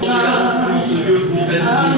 Dans ce lieu pour être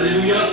Hallelujah.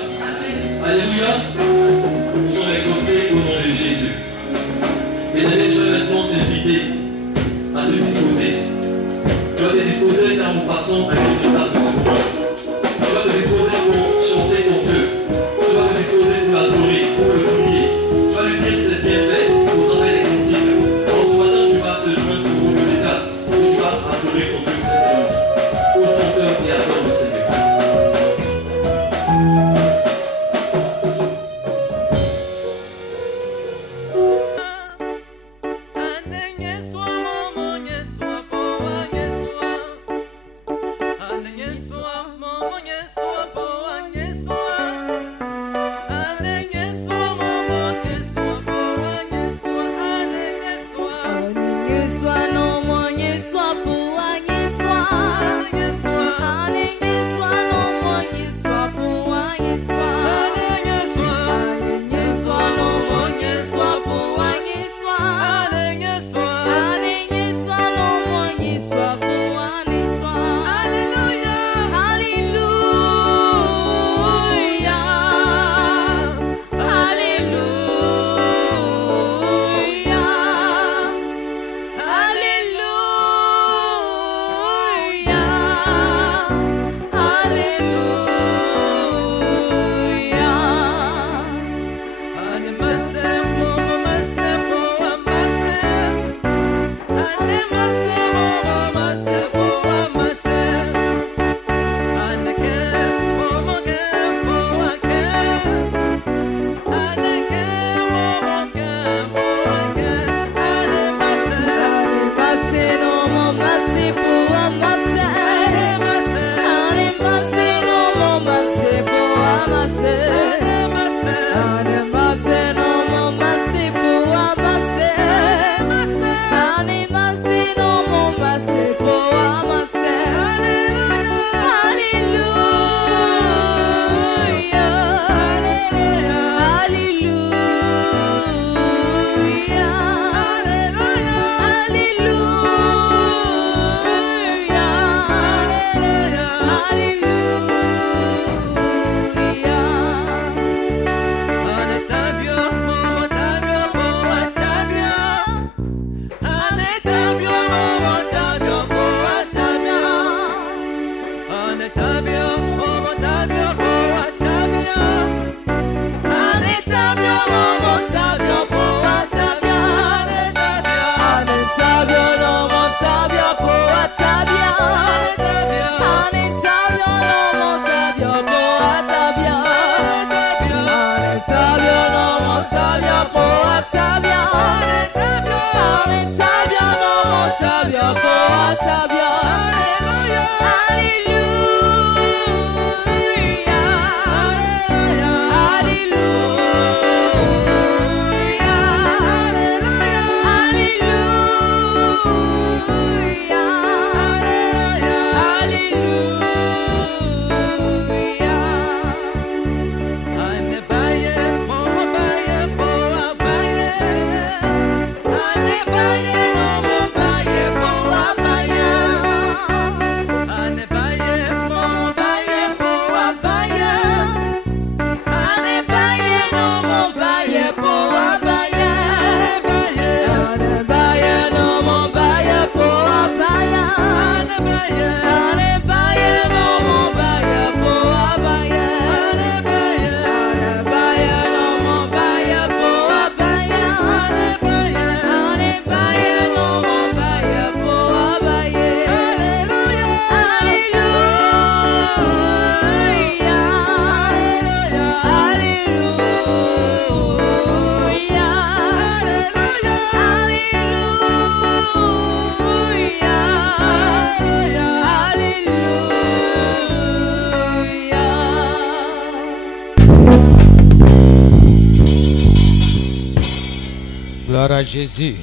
Gloire à Jésus.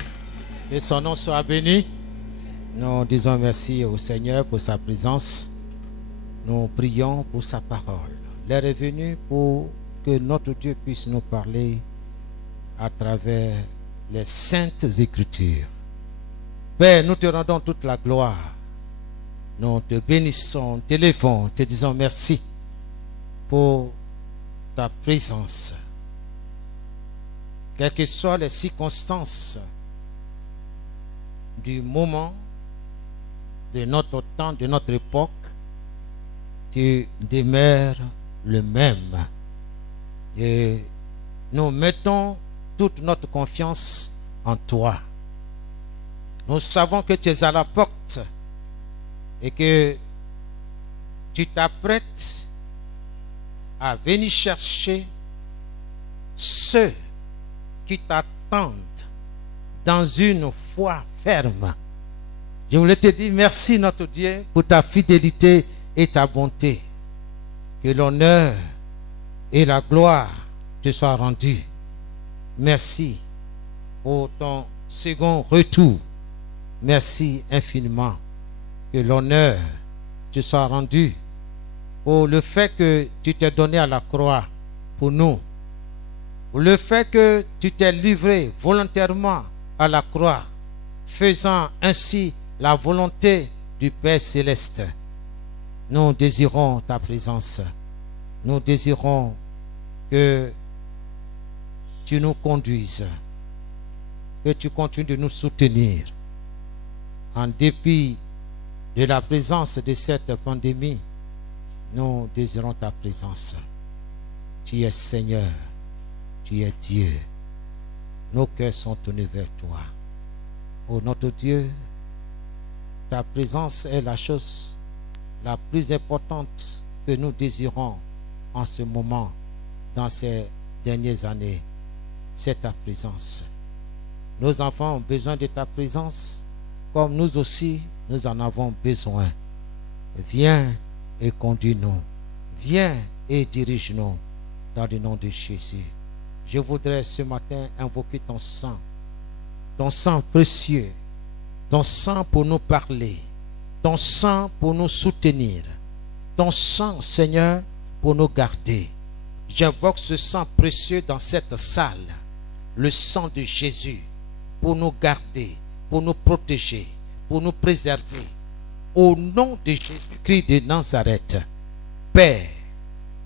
Que son nom soit béni. Nous disons merci au Seigneur pour sa présence. Nous prions pour sa parole. L'heure est venue pour que notre Dieu puisse nous parler à travers les saintes Écritures. Père, nous te rendons toute la gloire. Nous te bénissons, t'élevons, te disons merci pour ta présence. Quelles que soient les circonstances du moment, de notre temps, de notre époque, tu demeures le même. Et nous mettons toute notre confiance en toi. Nous savons que tu es à la porte et que tu t'apprêtes à venir chercher ceux qui t'attendent dans une foi ferme. Je voulais te dire merci notre Dieu pour ta fidélité et ta bonté. Que l'honneur et la gloire te soient rendus. Merci pour ton second retour. Merci infiniment. Que l'honneur te soit rendu pour le fait que tu t'es donné à la croix pour nous. Pour le fait que tu t'es livré volontairement à la croix, faisant ainsi la volonté du Père Céleste. Nous désirons ta présence. Nous désirons que tu nous conduises, que tu continues de nous soutenir. En dépit de la présence de cette pandémie, nous désirons ta présence. Tu es Seigneur, tu es Dieu. Nos cœurs sont tournés vers toi. Oh notre Dieu, ta présence est la chose la plus importante que nous désirons en ce moment, dans ces dernières années. C'est ta présence. Nos enfants ont besoin de ta présence, comme nous aussi, nous en avons besoin. Viens et conduis-nous. Viens et dirige-nous dans le nom de Jésus. Je voudrais ce matin invoquer ton sang précieux, ton sang pour nous parler, ton sang pour nous soutenir, ton sang, Seigneur, pour nous garder. J'invoque ce sang précieux dans cette salle, le sang de Jésus, pour nous garder, pour nous protéger, pour nous préserver. Au nom de Jésus-Christ de Nazareth, Père,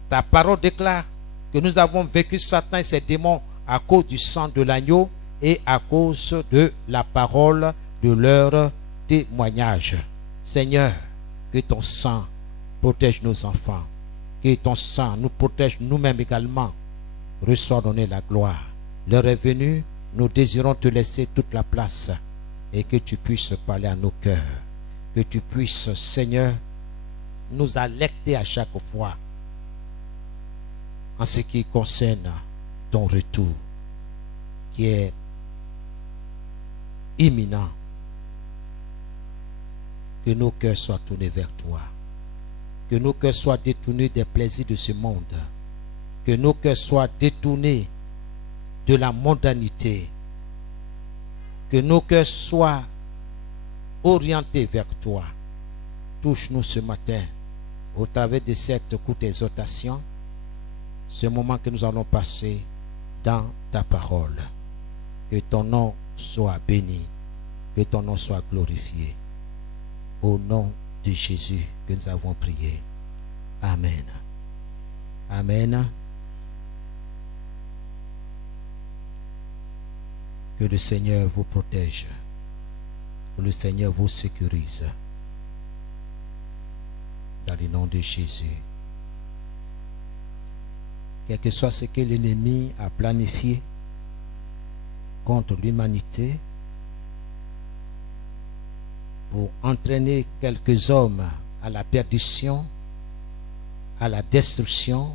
ta parole déclare que nous avons vaincu Satan et ses démons à cause du sang de l'agneau et à cause de la parole de leur témoignage. Seigneur, que ton sang protège nos enfants, que ton sang nous protège nous-mêmes également. Reçois donner la gloire. L'heure est venue, nous désirons te laisser toute la place et que tu puisses parler à nos cœurs, que tu puisses, Seigneur, nous alerter à chaque fois en ce qui concerne ton retour qui est imminent. Que nos cœurs soient tournés vers toi, que nos cœurs soient détournés des plaisirs de ce monde, que nos cœurs soient détournés de la mondanité, que nos cœurs soient orientés vers toi. Touche-nous ce matin au travers de cette courte exhortation, ce moment que nous allons passer dans ta parole. Que ton nom soit béni, que ton nom soit glorifié. Au nom de Jésus que nous avons prié. Amen. Amen. Que le Seigneur vous protège. Que le Seigneur vous sécurise. Dans le nom de Jésus. Quel que soit ce que l'ennemi a planifié contre l'humanité, pour entraîner quelques hommes à la perdition, à la destruction,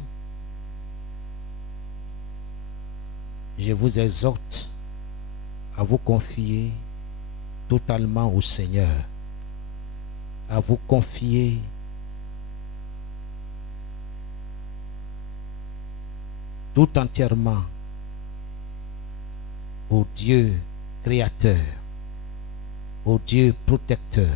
je vous exhorte à vous confier totalement au Seigneur, à vous confier tout entièrement au Dieu créateur, ô Dieu protecteur,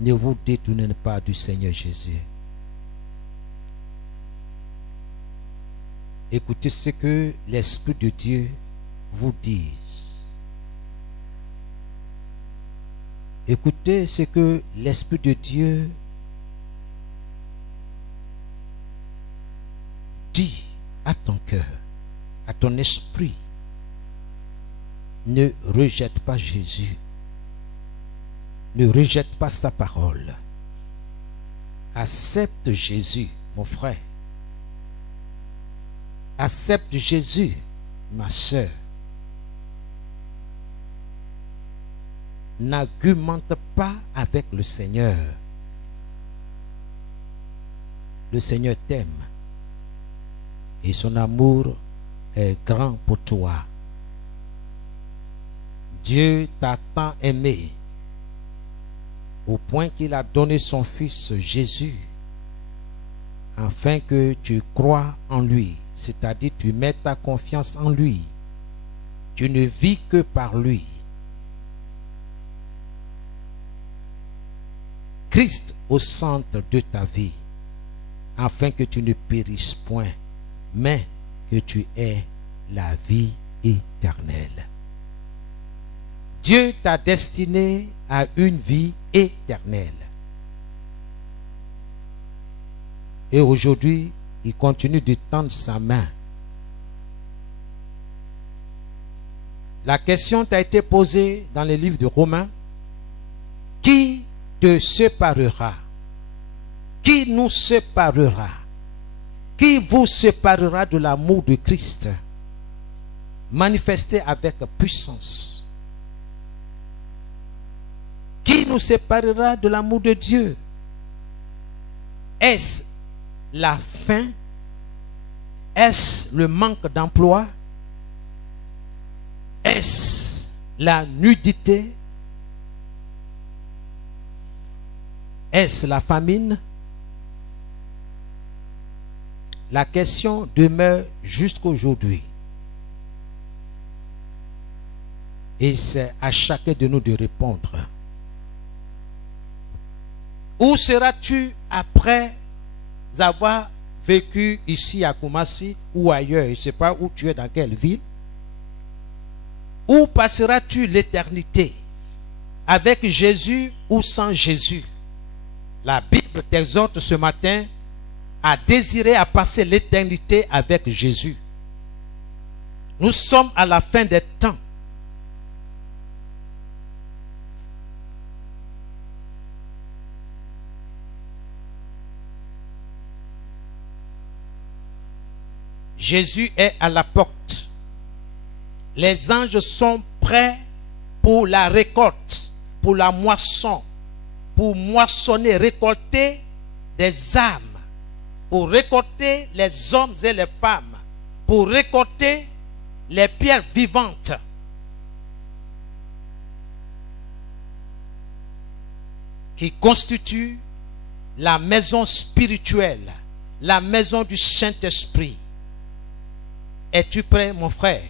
ne vous détournez pas du Seigneur Jésus. Écoutez ce que l'Esprit de Dieu vous dit. Écoutez ce que l'Esprit de Dieu dit à ton cœur, à ton esprit. Ne rejette pas Jésus. Ne rejette pas sa parole. Accepte Jésus, mon frère. Accepte Jésus, ma soeur. N'argumente pas avec le Seigneur. Le Seigneur t'aime et son amour est grand pour toi. Dieu t'a tant aimé au point qu'il a donné son Fils Jésus afin que tu crois en lui, c'est-à-dire tu mets ta confiance en lui. Tu ne vis que par lui. Christ au centre de ta vie, afin que tu ne périsses point, mais que tu aies la vie éternelle. Dieu t'a destiné à une vie éternelle. Et aujourd'hui, il continue de tendre sa main. La question t'a été posée dans le livre de Romains. Qui te séparera? Qui nous séparera? Qui vous séparera de l'amour de Christ manifesté avec puissance? Qui nous séparera de l'amour de Dieu? Est-ce la faim? Est-ce le manque d'emploi? Est-ce la nudité? Est-ce la famine? La question demeure jusqu'à aujourd'hui. Et c'est à chacun de nous de répondre. Où seras-tu après avoir vécu ici à Koumassi ou ailleurs? Je ne sais pas où tu es, dans quelle ville. Où passeras-tu l'éternité? Avec Jésus ou sans Jésus? La Bible t'exhorte ce matin à désirer à passer l'éternité avec Jésus. Nous sommes à la fin des temps. Jésus est à la porte. Les anges sont prêts pour la récolte, pour la moisson, pour moissonner, récolter des âmes, pour récolter les hommes et les femmes, pour récolter les pierres vivantes. Qui constituent la maison spirituelle, la maison du Saint-Esprit. Es-tu prêt, mon frère?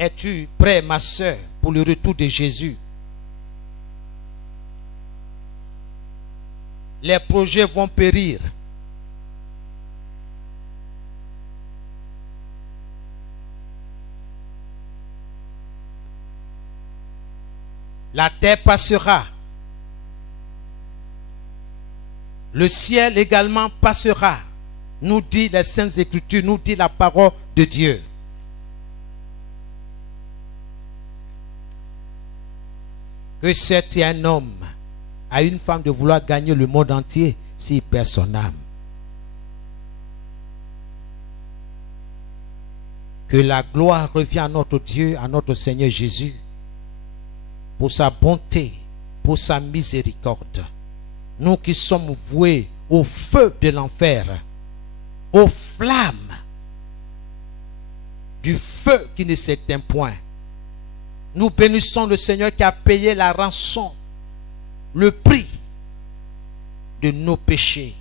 Es-tu prêt, ma soeur, pour le retour de Jésus? Les projets vont périr. La terre passera. Le ciel également passera. Nous dit les Saintes Écritures, nous dit la parole de Dieu. Que c'est un homme à une femme de vouloir gagner le monde entier s'il perd son âme. Que la gloire revient à notre Dieu, à notre Seigneur Jésus, pour sa bonté, pour sa miséricorde. Nous qui sommes voués au feu de l'enfer, aux flammes du feu qui ne s'éteint point. Nous bénissons le Seigneur qui a payé la rançon, le prix de nos péchés,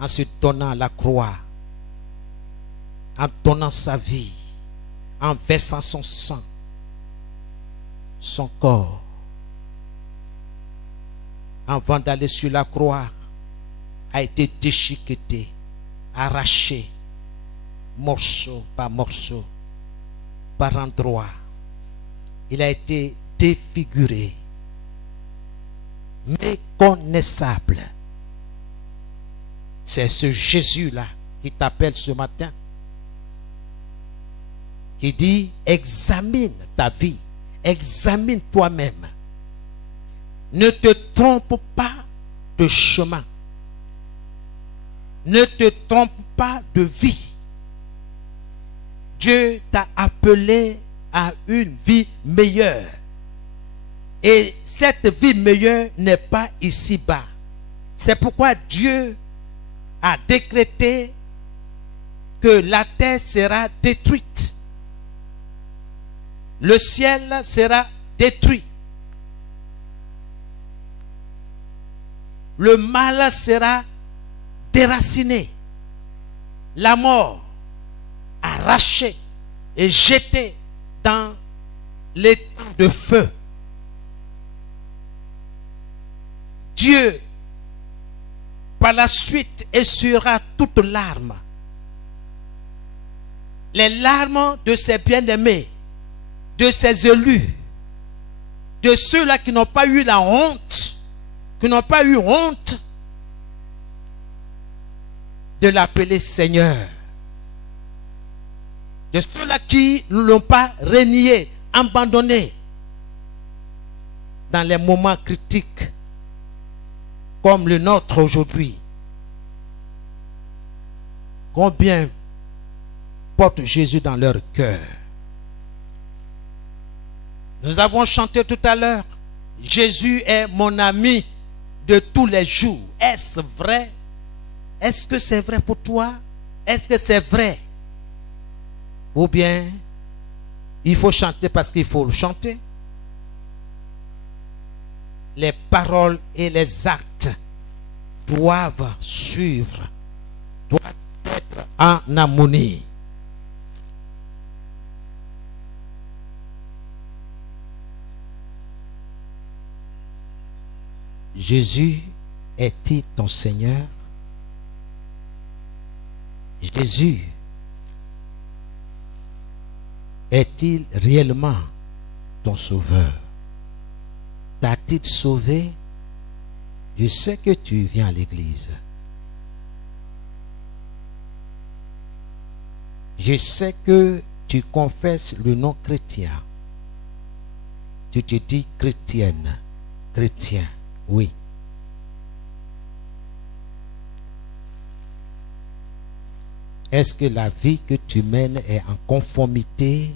en se donnant à la croix, en donnant sa vie. en versant son sang, son corps, avant d'aller sur la croix, a été déchiqueté, arraché, morceau par morceau, par endroit. Il a été défiguré, méconnaissable. C'est ce Jésus-là qui t'appelle ce matin, qui dit, examine ta vie, examine toi-même. Ne te trompe pas de chemin. Ne te trompe pas de vie. Dieu t'a appelé à une vie meilleure. Et cette vie meilleure n'est pas ici-bas. C'est pourquoi Dieu a décrété que la terre sera détruite. Le ciel sera détruit. Le mal sera déraciné. La mort arrachée et jetée dans l'étang de feu. Dieu, par la suite, essuiera toute larme. Les larmes de ses bien-aimés, de ses élus, de ceux-là qui n'ont pas eu la honte, qui n'ont pas eu honte de l'appeler Seigneur, de ceux-là qui ne l'ont pas renié, abandonné dans les moments critiques comme le nôtre aujourd'hui. Combien portent Jésus dans leur cœur? Nous avons chanté tout à l'heure, Jésus est mon ami de tous les jours. Est-ce vrai? Est-ce que c'est vrai pour toi? Est-ce que c'est vrai? Ou bien il faut chanter parce qu'il faut le chanter? Les paroles et les actes doivent suivre, doivent être en harmonie. Jésus est-il ton Seigneur? Jésus est-il réellement ton Sauveur? T'a-t-il sauvé? Je sais que tu viens à l'église. Je sais que tu confesses le nom chrétien. Tu te dis chrétienne, chrétien, oui. Est-ce que la vie que tu mènes est en conformité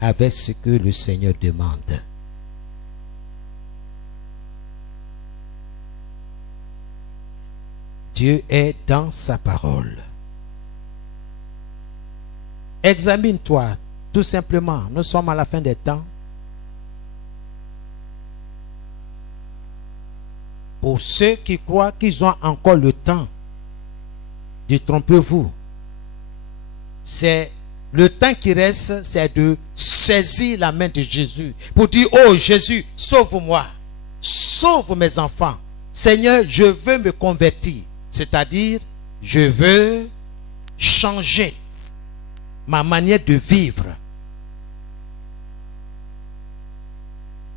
avec ce que le Seigneur demande? Dieu est dans sa parole. Examine-toi, tout simplement. Nous sommes à la fin des temps. Pour ceux qui croient qu'ils ont encore le temps, détrompez-vous. C'est le temps qui reste, c'est de saisir la main de Jésus pour dire, oh Jésus, sauve-moi, sauve mes enfants. Seigneur, je veux me convertir. C'est-à-dire, je veux changer ma manière de vivre.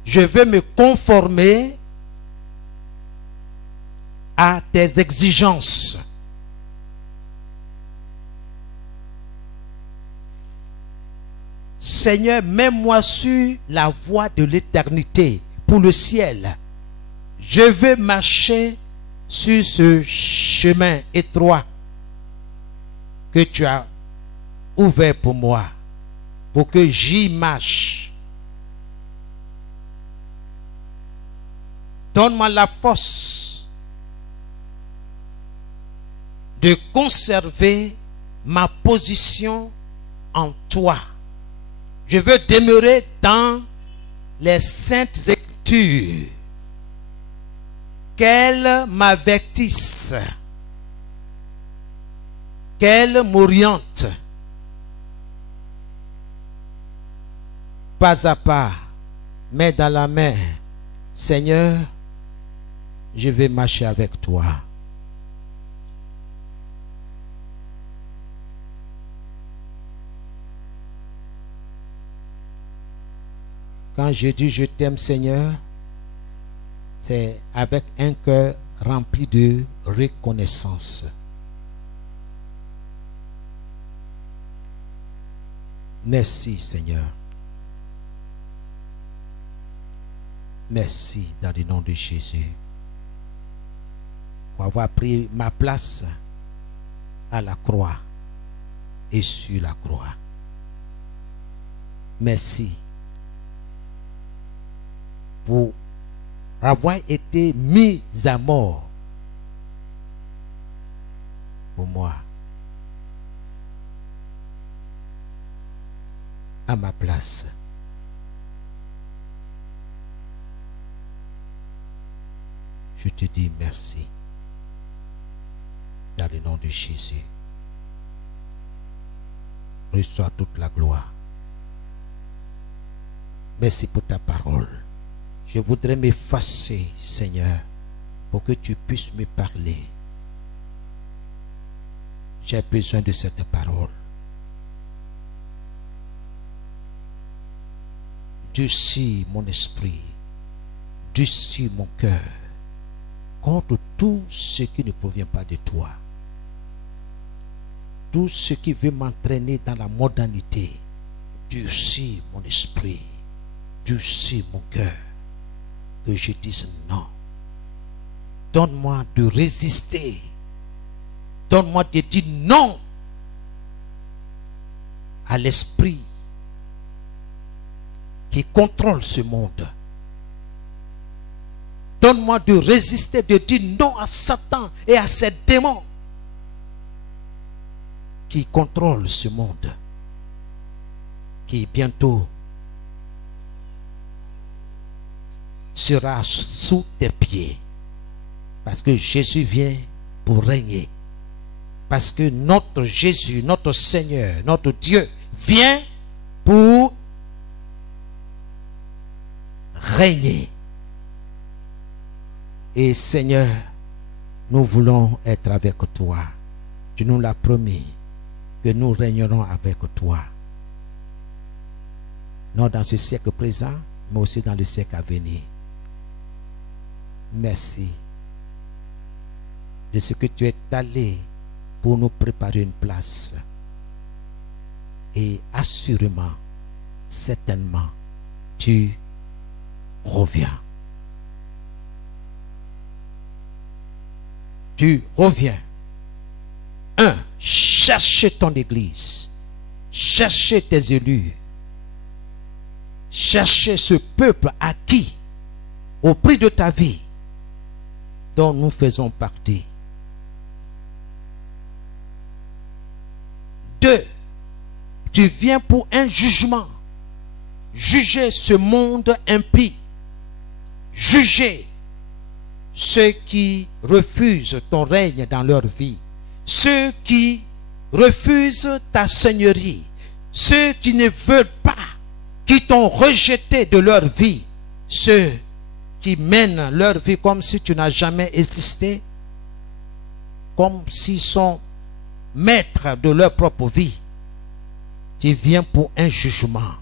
Je veux me conformer à tes exigences. Seigneur, mets-moi sur la voie de l'éternité pour le ciel. Je veux marcher sur ce chemin étroit que tu as ouvert pour moi, pour que j'y marche. Donne-moi la force de conserver ma position en toi. Je veux demeurer dans les saintes écritures. Qu'elle m'avertisse, qu'elle m'oriente, pas à pas, main dans la main, Seigneur, je vais marcher avec toi. Quand je dis je t'aime, Seigneur, c'est avec un cœur rempli de reconnaissance. Merci, Seigneur. Merci dans le nom de Jésus pour avoir pris ma place à la croix et sur la croix. Merci pour avoir été mis à mort pour moi, à ma place. Je te dis merci dans le nom de Jésus. Reçois toute la gloire. Merci pour ta parole. Je voudrais m'effacer, Seigneur, pour que tu puisses me parler. J'ai besoin de cette parole. Durcis mon esprit, durcis mon cœur contre tout ce qui ne provient pas de toi. Tout ce qui veut m'entraîner dans la modernité, durcis mon esprit, durcis mon cœur. Que je dise non. Donne-moi de résister. Donne-moi de dire non à l'esprit qui contrôle ce monde. Donne-moi de résister, de dire non à Satan et à ses démons qui contrôlent ce monde, qui bientôt sera sous tes pieds. Parce que Jésus vient pour régner. Parce que notre Jésus, notre Seigneur, notre Dieu vient pour régner. Et Seigneur, nous voulons être avec toi. Tu nous l'as promis que nous régnerons avec toi. Non dans ce siècle présent, mais aussi dans le siècle à venir. Merci de ce que tu es allé pour nous préparer une place. Et assurément, certainement, tu reviens. Tu reviens. 1. Cherchez ton église. Cherchez tes élus. Cherchez ce peuple acquis au prix de ta vie, dont nous faisons partie. 2. Tu viens pour un jugement. Juger ce monde impie. Juger ceux qui refusent ton règne dans leur vie. Ceux qui refusent ta seigneurie. Ceux qui ne veulent pas, qui t'ont rejeté de leur vie. Ceux qui mènent leur vie comme si tu n'as jamais existé, comme s'ils sont maîtres de leur propre vie. Tu viens pour un jugement.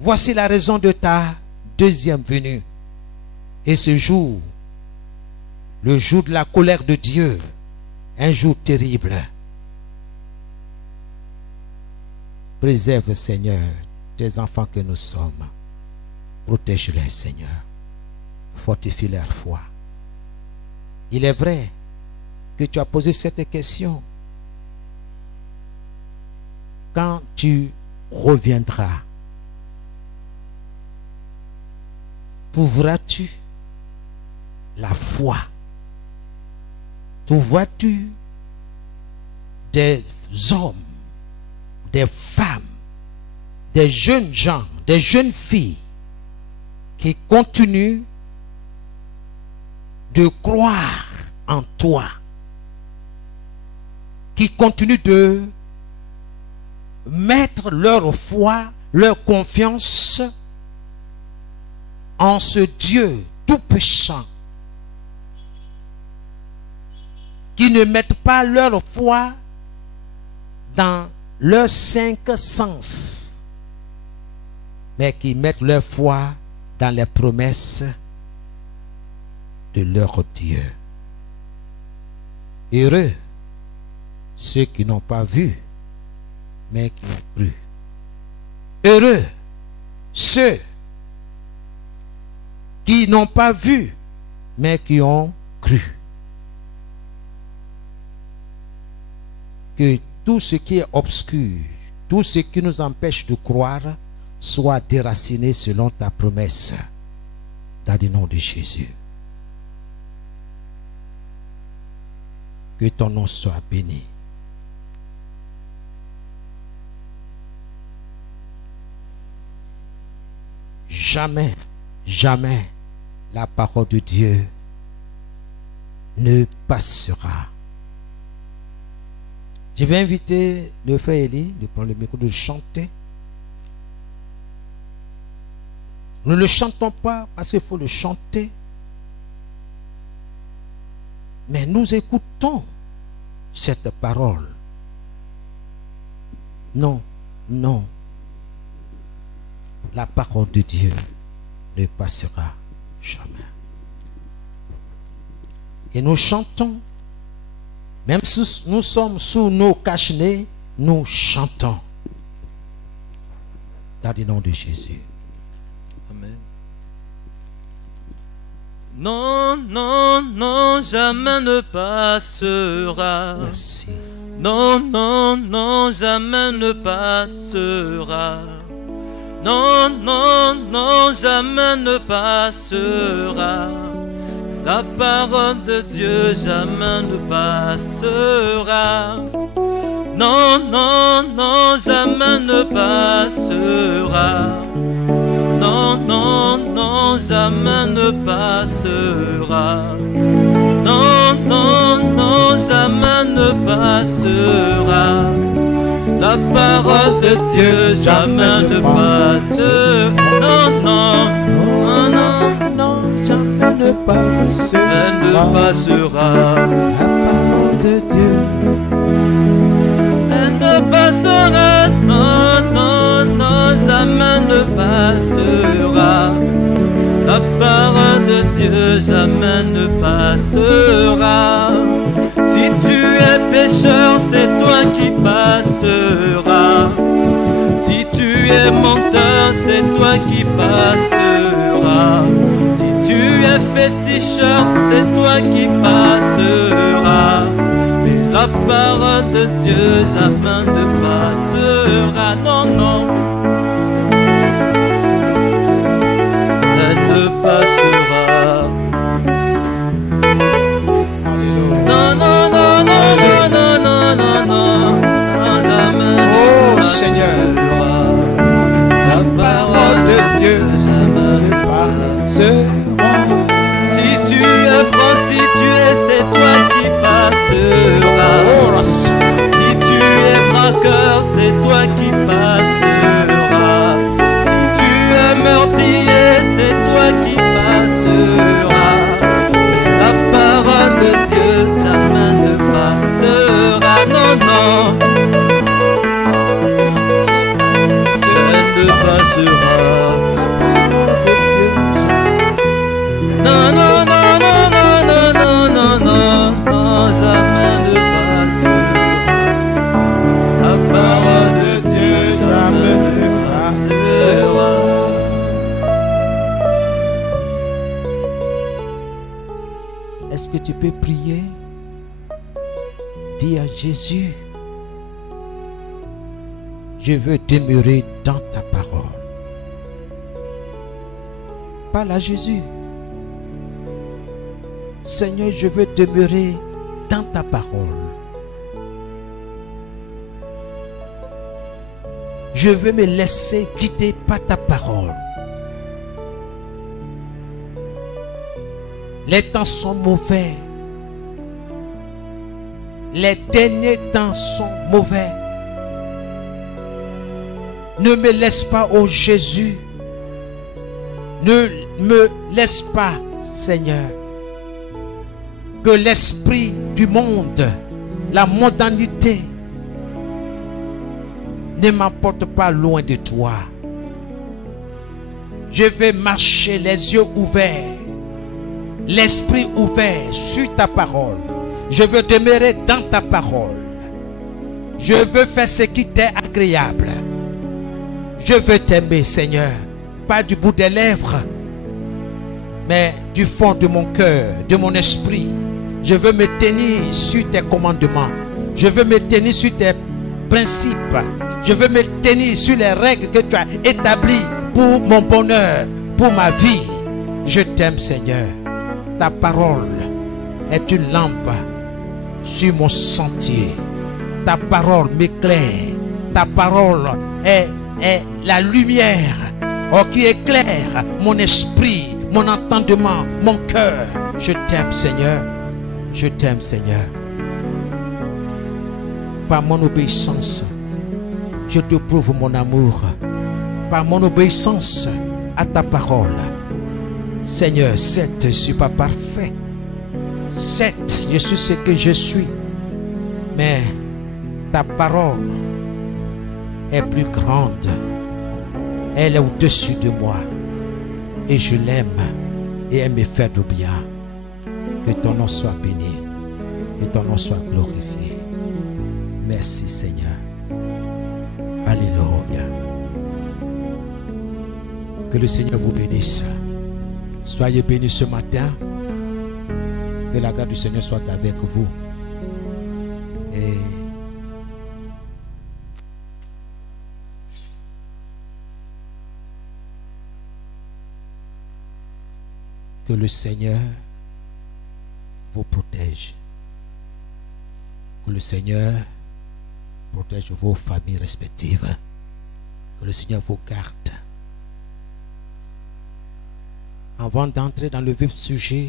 Voici la raison de ta deuxième venue. Et ce jour, le jour de la colère de Dieu, un jour terrible. Préserve, Seigneur, tes enfants que nous sommes. Protège-les, Seigneur. Fortifie leur foi. Il est vrai que tu as posé cette question. Quand tu reviendras, trouveras-tu la foi? Trouveras-tu des hommes, des femmes, des jeunes gens, des jeunes filles qui continuent de croire en toi, qui continuent de mettre leur foi leur confiance en ce Dieu tout-puissant, qui ne mettent pas leur foi dans leurs 5 sens, mais qui mettent leur foi dans les promesses de leur Dieu. Heureux ceux qui n'ont pas vu, mais qui ont cru. Heureux ceux qui n'ont pas vu, mais qui ont cru. Que tout ce qui est obscur, tout ce qui nous empêche de croire, soit déraciné selon ta promesse, dans le nom de Jésus. Que ton nom soit béni. Jamais, jamais la parole de Dieu ne passera. Je vais inviter le frère Élie de prendre le micro, de chanter. Nous ne le chantons pas parce qu'il faut le chanter, mais nous écoutons cette parole. Non, non. La parole de Dieu ne passera jamais. Et nous chantons, même si nous sommes sous nos cache-nez, nous chantons. Dans le nom de Jésus. Amen. Non, non, non, jamais ne passera. Merci. Non, non, non, jamais ne passera. Non, non, non, jamais ne passera. La parole de Dieu jamais ne passera. Non, non, non, jamais ne passera. Non, non, non, jamais ne passera. Non, non, non, jamais ne passera. La parole de Dieu jamais ne passera. Non, non, non, non, non, jamais ne passera. elle ne passera. La parole de Dieu, Elle ne passera. Non, non, non, jamais ne passera. La parole de Dieu jamais ne passera. Si tu es pécheur, c'est toi qui passeras. Si tu es menteur, c'est toi qui passeras. Si tu es féticheur, c'est toi qui passeras. Mais la parole de Dieu jamais ne passera. Non, non. Elle ne passera. alléluia. Non, non, non, non, non, non, non, non, non, non, jamais. Oh Seigneur, La parole de Dieu jamais ne passera. Si tu es prostitué, c'est toi qui passeras. Oh Rassi, Si tu es braqueur, c'est toi qui passeras. Si tu es meurtrier, c'est toi qui passeras. Mais la parole de Dieu jamais ne passera. Non, non. Elle ne passera. Non, non, non, non, non, non, non, non, non, non, jamais ne passera. La parole de Dieu jamais ne passera. est-ce que tu peux prier? Dis à Jésus, je veux demeurer dans ta parole. Parle à Jésus. Seigneur, je veux demeurer dans ta parole. Je veux me laisser guider par ta parole. Les temps sont mauvais. Les derniers temps sont mauvais. Ne me laisse pas, ô Jésus. Ne me laisse pas, Seigneur, que l'esprit du monde, la modernité, ne m'emporte pas loin de toi. Je vais marcher les yeux ouverts, l'esprit ouvert sur ta parole. Je veux demeurer dans ta parole. Je veux faire ce qui t'est agréable. Je veux t'aimer, Seigneur, pas du bout des lèvres, mais du fond de mon cœur, de mon esprit. Je veux me tenir sur tes commandements. Je veux me tenir sur tes principes. Je veux me tenir sur les règles que tu as établies pour mon bonheur, pour ma vie. Je t'aime, Seigneur. Ta parole est une lampe sur mon sentier. Ta parole m'éclaire. Ta parole est la lumière qui éclaire mon esprit, mon entendement, mon cœur. Je t'aime, Seigneur. Je t'aime, Seigneur. Par mon obéissance, je te prouve mon amour. Par mon obéissance à ta parole. Seigneur, certes, je ne suis pas parfait. Certes, je suis ce que je suis. Mais ta parole est plus grande. Elle est au-dessus de moi. Et je l'aime. Et elle me fait du bien. Que ton nom soit béni. Que ton nom soit glorifié. Merci, Seigneur. Alléluia. Que le Seigneur vous bénisse. Soyez bénis ce matin. Que la grâce du Seigneur soit avec vous. Et que le Seigneur vous protège. Que le Seigneur protège vos familles respectives. Que le Seigneur vous garde. Avant d'entrer dans le vif sujet,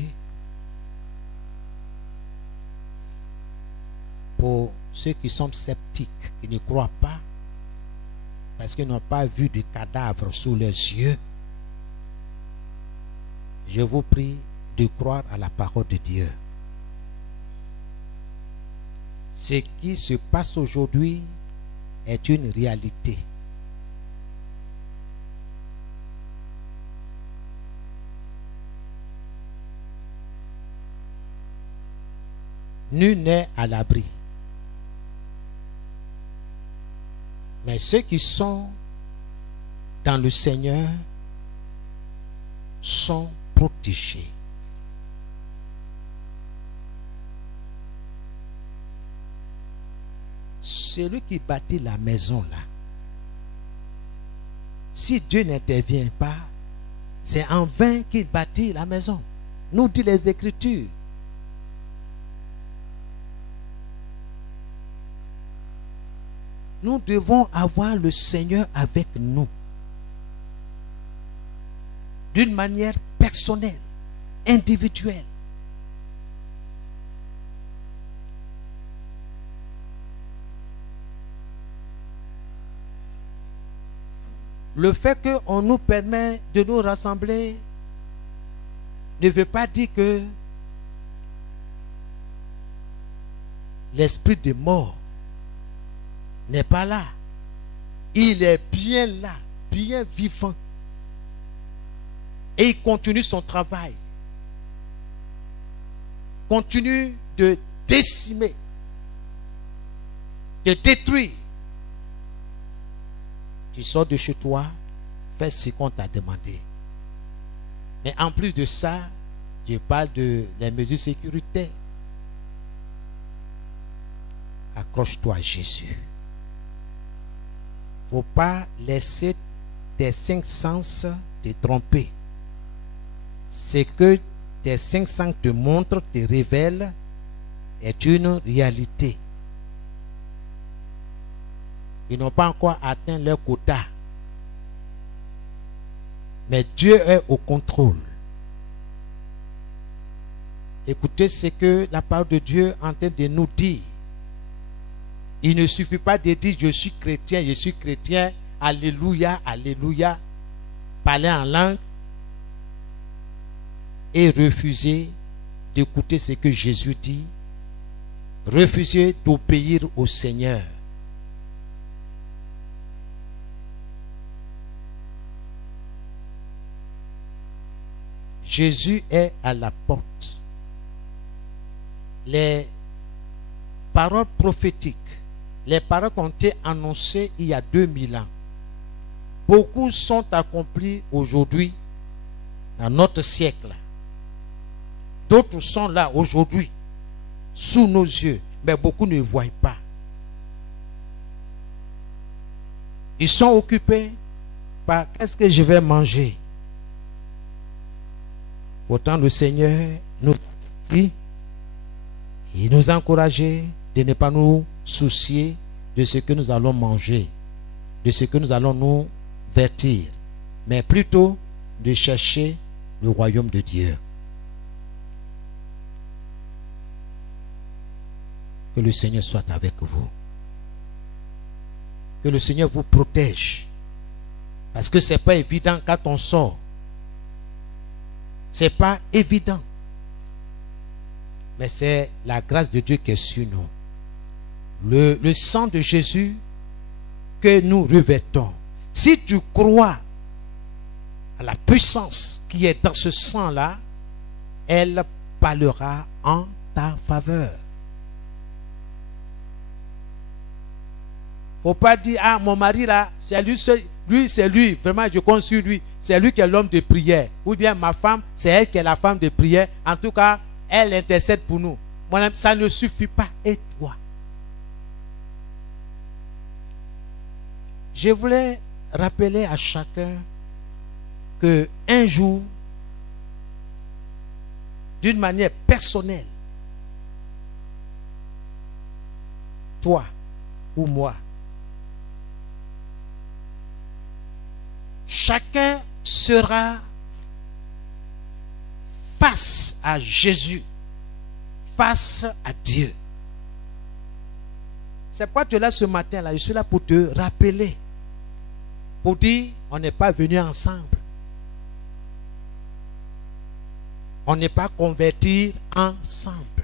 pour ceux qui sont sceptiques, qui ne croient pas, parce qu'ils n'ont pas vu de cadavres sous leurs yeux, je vous prie de croire à la parole de Dieu. Ce qui se passe aujourd'hui est une réalité. Nul n'est à l'abri. Mais ceux qui sont dans le Seigneur sont protégés. Celui qui bâtit la maison là, si Dieu n'intervient pas, c'est en vain qu'il bâtit la maison. Nous dit les Écritures. Nous devons avoir le Seigneur avec nous. D'une manière personnelle, individuelle. Le fait qu'on nous permet de nous rassembler ne veut pas dire que l'esprit de mort n'est pas là. Il est bien là, bien vivant. Et il continue son travail. Continue de décimer, de détruire. Tu sors de chez toi, fais ce qu'on t'a demandé. Mais en plus de ça, je parle de les mesures sécuritaires. Accroche-toi à Jésus. Il ne faut pas laisser tes cinq sens te tromper. Ce que tes cinq sens te montrent, te révèlent, est une réalité. Ils n'ont pas encore atteint leur quota. Mais Dieu est au contrôle. Écoutez ce que la parole de Dieu est en train de nous dire. Il ne suffit pas de dire je suis chrétien alléluia, alléluia, parler en langue et refuser d'écouter ce que Jésus dit, refuser d'obéir au Seigneur. Jésus est à la porte. Les paroles prophétiques, les paroles qui ont été annoncées il y a 2000 ans, beaucoup sont accomplies aujourd'hui dans notre siècle. D'autres sont là aujourd'hui, sous nos yeux, mais beaucoup ne voient pas. Ils sont occupés par qu'est-ce que je vais manger. Pourtant, le Seigneur nous dit, il nous a encouragés de ne pas nous soucier de ce que nous allons manger, de ce que nous allons nous vêtir, mais plutôt de chercher le royaume de Dieu. Que le Seigneur soit avec vous. Que le Seigneur vous protège. Parce que ce n'est pas évident quand on sort. Ce n'est pas évident. Mais c'est la grâce de Dieu qui est sur nous. Le sang de Jésus que nous revêtons. Si tu crois à la puissance qui est dans ce sang-là, elle parlera en ta faveur. Faut pas dire, ah, mon mari là, c'est lui, c'est lui, vraiment je compte sur lui, c'est lui qui est l'homme de prière. Ou bien ma femme, c'est elle qui est la femme de prière. En tout cas, elle intercède pour nous. Moi, ça ne suffit pas. Et toi? Je voulais rappeler à chacun que un jour, d'une manière personnelle, toi ou moi, chacun sera face à Jésus, face à Dieu. C'est pourquoi tu es là ce matin-là. Je suis là pour te rappeler, pour dire, on n'est pas venus ensemble. On n'est pas convertis ensemble.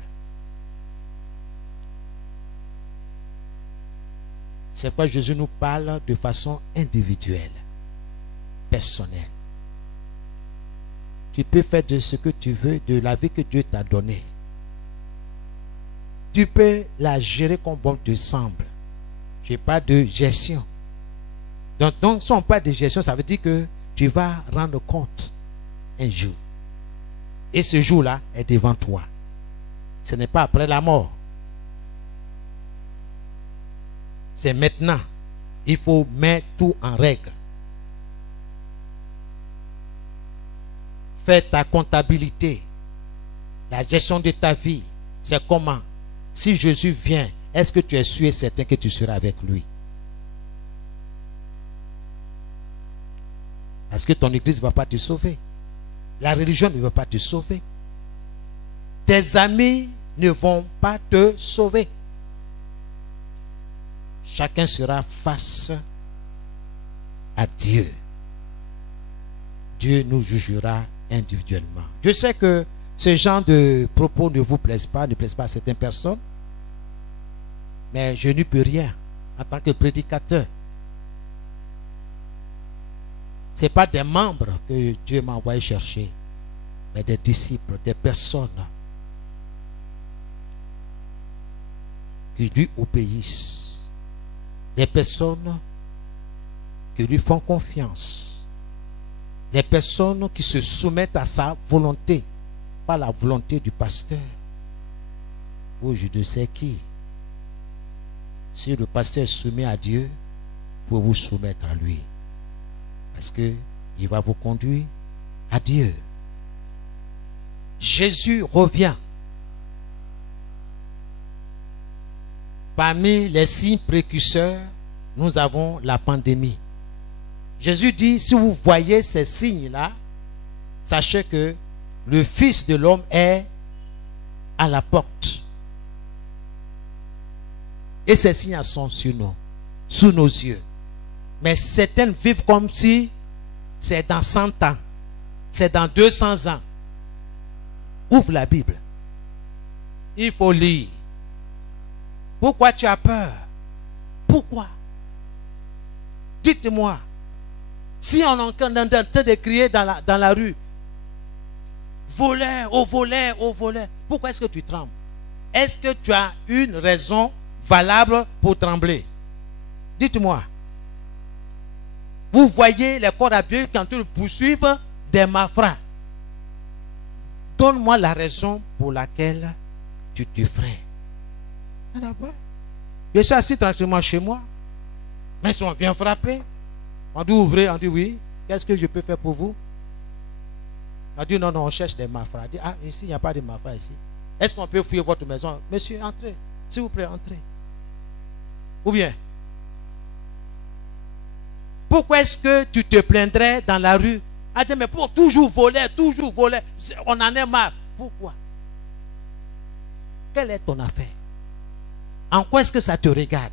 C'est pourquoi Jésus nous parle de façon individuelle, personnelle. Tu peux faire de ce que tu veux, de la vie que Dieu t'a donnée. Tu peux la gérer comme bon te semble. Je n'ai pas de gestion. Donc, si on parle de gestion, ça veut dire que tu vas rendre compte un jour. Et ce jour-là est devant toi. Ce n'est pas après la mort. C'est maintenant. Il faut mettre tout en règle. Fais ta comptabilité. La gestion de ta vie, c'est comment? Si Jésus vient, est-ce que tu es sûr et certain que tu seras avec lui? Parce que ton église ne va pas te sauver. La religion ne va pas te sauver. Tes amis ne vont pas te sauver. Chacun sera face à Dieu. Dieu nous jugera individuellement. Je sais que ce genre de propos ne vous plaisent pas, ne plaisent pas à certaines personnes. Mais je n'y peux rien en tant que prédicateur. Ce n'est pas des membres que Dieu m'a envoyé chercher, mais des disciples, des personnes qui lui obéissent, des personnes qui lui font confiance, des personnes qui se soumettent à sa volonté, pas la volonté du pasteur ou je ne sais qui. Si le pasteur est soumis à Dieu, vous pouvez vous soumettre à lui. Parce qu'il va vous conduire à Dieu. Jésus revient. Parmi les signes précurseurs, nous avons la pandémie. Jésus dit, si vous voyez ces signes-là, sachez que le Fils de l'homme est à la porte. Et ces signes sont sur nous, sous nos yeux. Mais certaines vivent comme si c'est dans 100 ans. C'est dans 200 ans. Ouvre la Bible. Il faut lire. Pourquoi tu as peur? Pourquoi? Dites-moi. Si on est en train de crier dans la rue, volet, oh volet, oh volet. Pourquoi est-ce que tu trembles? Est-ce que tu as une raison valable pour trembler? Dites-moi. Vous voyez les corps habillés qui sont en train de poursuivre des malfrats. Donne-moi la raison pour laquelle tu t'effraies. Je suis assis tranquillement chez moi. Mais si on vient frapper, on dit ouvrez, on dit oui. Qu'est-ce que je peux faire pour vous? On dit non, non, on cherche des malfrats. On dit ah, ici, il n'y a pas de malfrats ici. Est-ce qu'on peut fouiller votre maison? Monsieur, entrez. S'il vous plaît, entrez. Ou bien, pourquoi est-ce que tu te plaindrais dans la rue? On dit mais pour toujours voler, on en est marre. Pourquoi? Quelle est ton affaire? En quoi est-ce que ça te regarde?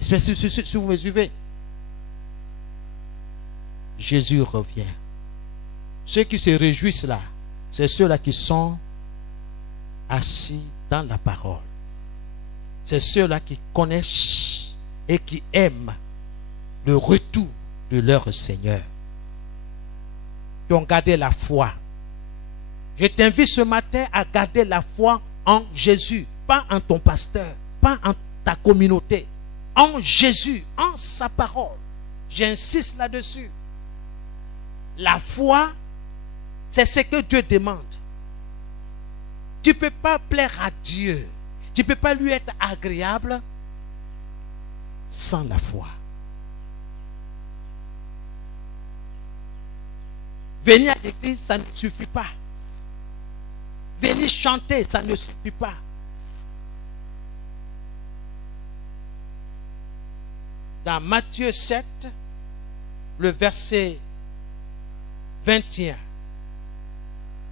Si vous me suivez. Jésus revient. Ceux qui se réjouissent là, c'est ceux-là qui sont assis dans la parole. C'est ceux-là qui connaissent et qui aiment le retour de leur Seigneur. Qui ont gardé la foi. Je t'invite ce matin à garder la foi en Jésus, pas en ton pasteur, pas en ta communauté, en Jésus, en sa parole. J'insiste là-dessus. La foi, c'est ce que Dieu demande. Tu ne peux pas plaire à Dieu. Tu ne peux pas lui être agréable sans la foi. Venir à l'église, ça ne suffit pas. Venir chanter, ça ne suffit pas. Dans Matthieu 7, le verset 21.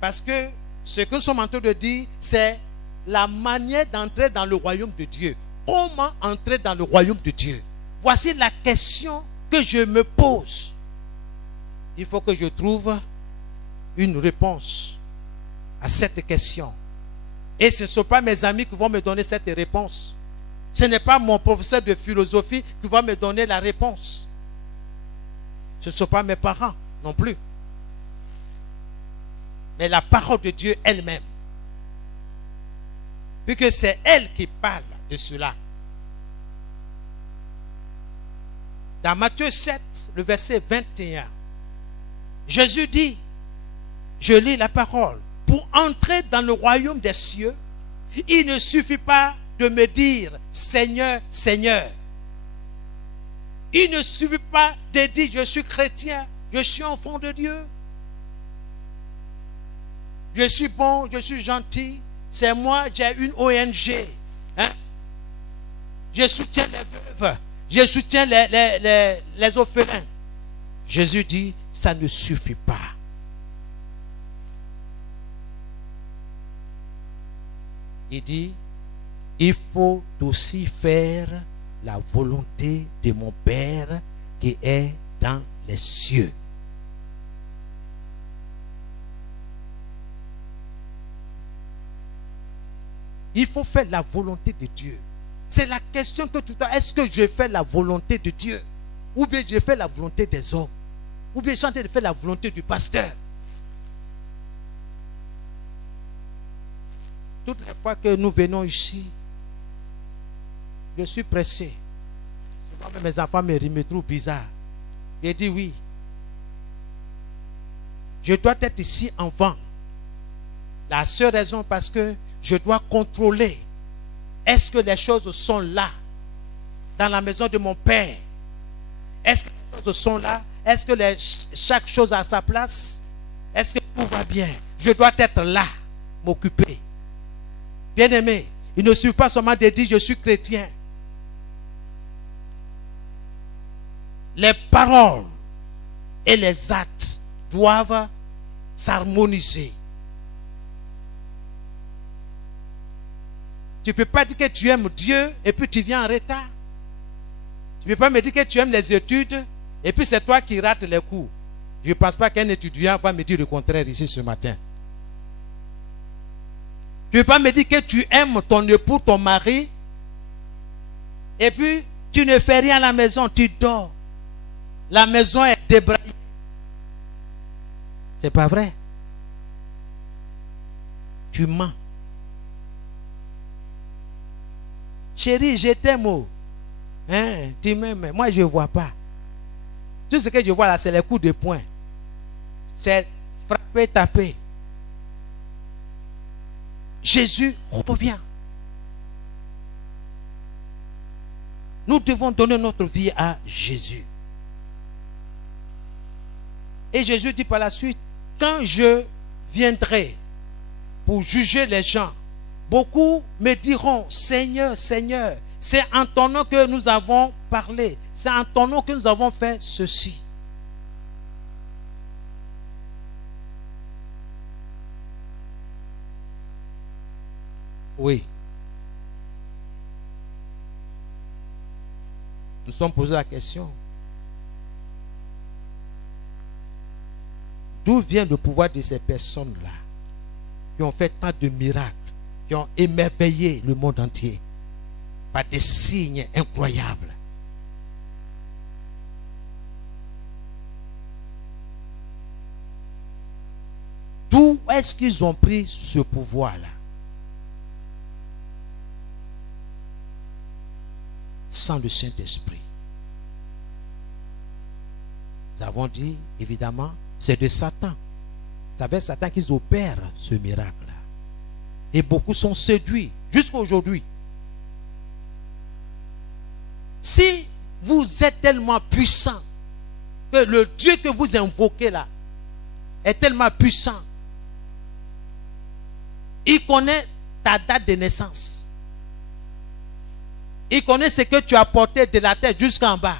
Parce que ce que nous sommes en train de dire, c'est la manière d'entrer dans le royaume de Dieu. Comment entrer dans le royaume de Dieu? Voici la question que je me pose. Il faut que je trouve une réponse à cette question. Et ce ne sont pas mes amis qui vont me donner cette réponse. Ce n'est pas mon professeur de philosophie qui va me donner la réponse. Ce ne sont pas mes parents non plus. Mais la parole de Dieu elle-même. Puisque c'est elle qui parle de cela. Dans Matthieu 7, le verset 21, Jésus dit, je lis la parole, pour entrer dans le royaume des cieux, il ne suffit pas de me dire Seigneur, Seigneur. Il ne suffit pas de dire je suis chrétien, je suis enfant de Dieu. Je suis bon, je suis gentil. C'est moi, j'ai une ONG. Hein? Je soutiens les veuves. Je soutiens les orphelins. Jésus dit, ça ne suffit pas. Il dit, il faut aussi faire la volonté de mon Père qui est dans les cieux. Il faut faire la volonté de Dieu. C'est la question que tu as. Est-ce que je fais la volonté de Dieu? Ou bien je fais la volonté des hommes? Ou bien je suis en train de faire la volonté du pasteur? Toutes les fois que nous venons ici, je suis pressé. Souvent mes enfants me trouvent bizarre. J'ai dit oui. Je dois être ici avant. La seule raison parce que je dois contrôler. Est-ce que les choses sont là dans la maison de mon Père? Est-ce que les choses sont là? Est-ce que chaque chose a sa place? Est-ce que tout va bien? Je dois être là, m'occuper. Bien-aimé, il ne suffit pas seulement de dire je suis chrétien. Les paroles et les actes doivent s'harmoniser. Tu ne peux pas dire que tu aimes Dieu et puis tu viens en retard. Tu ne peux pas me dire que tu aimes les études Et puis c'est toi qui rates les cours. Je ne pense pas qu'un étudiant va me dire le contraire ici ce matin. Tu ne peux pas me dire que tu aimes ton époux, ton mari, et puis tu ne fais rien à la maison, tu dors. La maison est débraillée. C'est pas vrai. Tu mens. Chérie, je t'aime. Hein, tu m'aimes. Moi, je ne vois pas. Tout ce que je vois là, c'est les coups de poing. C'est frapper, taper. Jésus revient. Nous devons donner notre vie à Jésus. Et Jésus dit par la suite, quand je viendrai pour juger les gens, beaucoup me diront, Seigneur, Seigneur, c'est en ton nom que nous avons parlé, c'est en ton nom que nous avons fait ceci. Oui. Nous sommes posés la question. D'où vient le pouvoir de ces personnes-là qui ont fait tant de miracles, qui ont émerveillé le monde entier par des signes incroyables? D'où est-ce qu'ils ont pris ce pouvoir-là? Sans le Saint-Esprit. Nous avons dit, évidemment, c'est de Satan. C'est avec Satan qu'ils opèrent ce miracle-là. Et beaucoup sont séduits jusqu'à aujourd'hui. Si vous êtes tellement puissant que le Dieu que vous invoquez là est tellement puissant, il connaît ta date de naissance. Il connaît ce que tu as porté de la tête jusqu'en bas.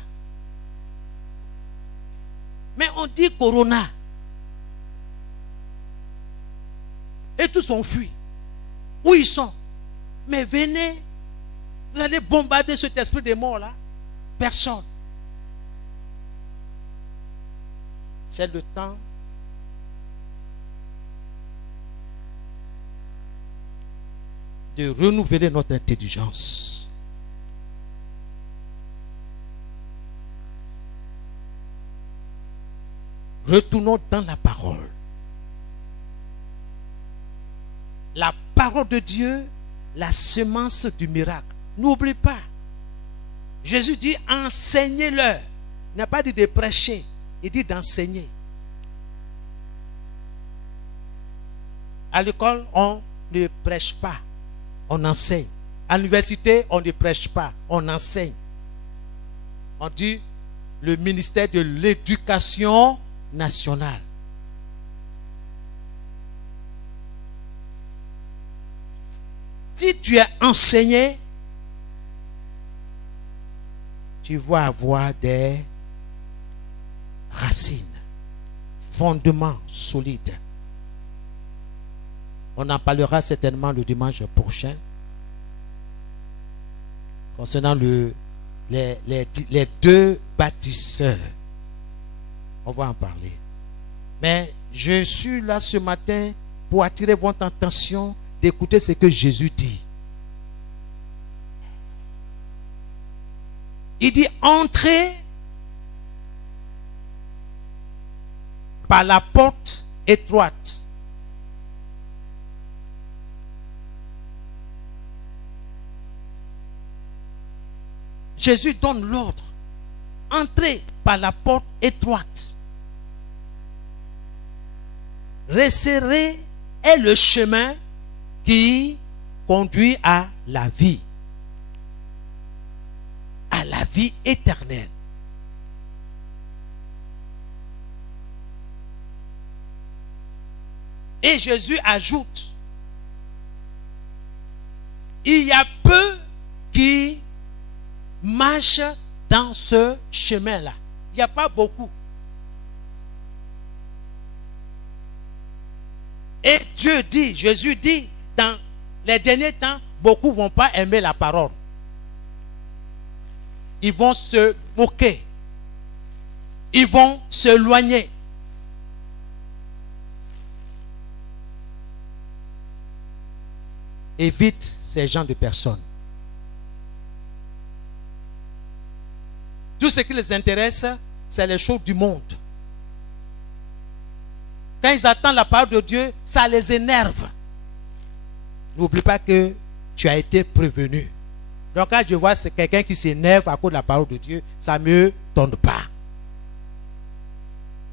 Mais on dit Corona. Et tous ont fui. Où ils sont? Mais venez. Vous allez bombarder cet esprit de mort là. Personne. C'est le temps de renouveler notre intelligence. Retournons dans la parole. La parole de Dieu, la semence du miracle. N'oublie pas. Jésus dit enseignez-leur. Il n'a pas dit de prêcher. Il dit d'enseigner. À l'école, on ne prêche pas. On enseigne. À l'université, on ne prêche pas. On enseigne. On dit le ministère de l'éducation nationale. Si tu es enseigné, tu vas avoir des racines, fondements solides. On en parlera certainement le dimanche prochain concernant les deux bâtisseurs. On va en parler. Mais je suis là ce matin pour attirer votre attention d'écouter ce que Jésus dit. Il dit entrez par la porte étroite. Jésus donne l'ordre. Entrez par la porte étroite. Resserré est le chemin qui conduit à la vie éternelle. Et Jésus ajoute, il y a peu qui marchent dans ce chemin-là. Il n'y a pas beaucoup. Et Dieu dit, Jésus dit, dans les derniers temps, beaucoup ne vont pas aimer la parole. Ils vont se moquer. ils vont s'éloigner. Évite ces genres de personnes. Tout ce qui les intéresse, c'est les choses du monde. Quand ils attendent la parole de Dieu, ça les énerve. N'oublie pas que tu as été prévenu. Donc quand je vois c'est quelqu'un qui s'énerve à cause de la parole de Dieu, ça ne me donne pas.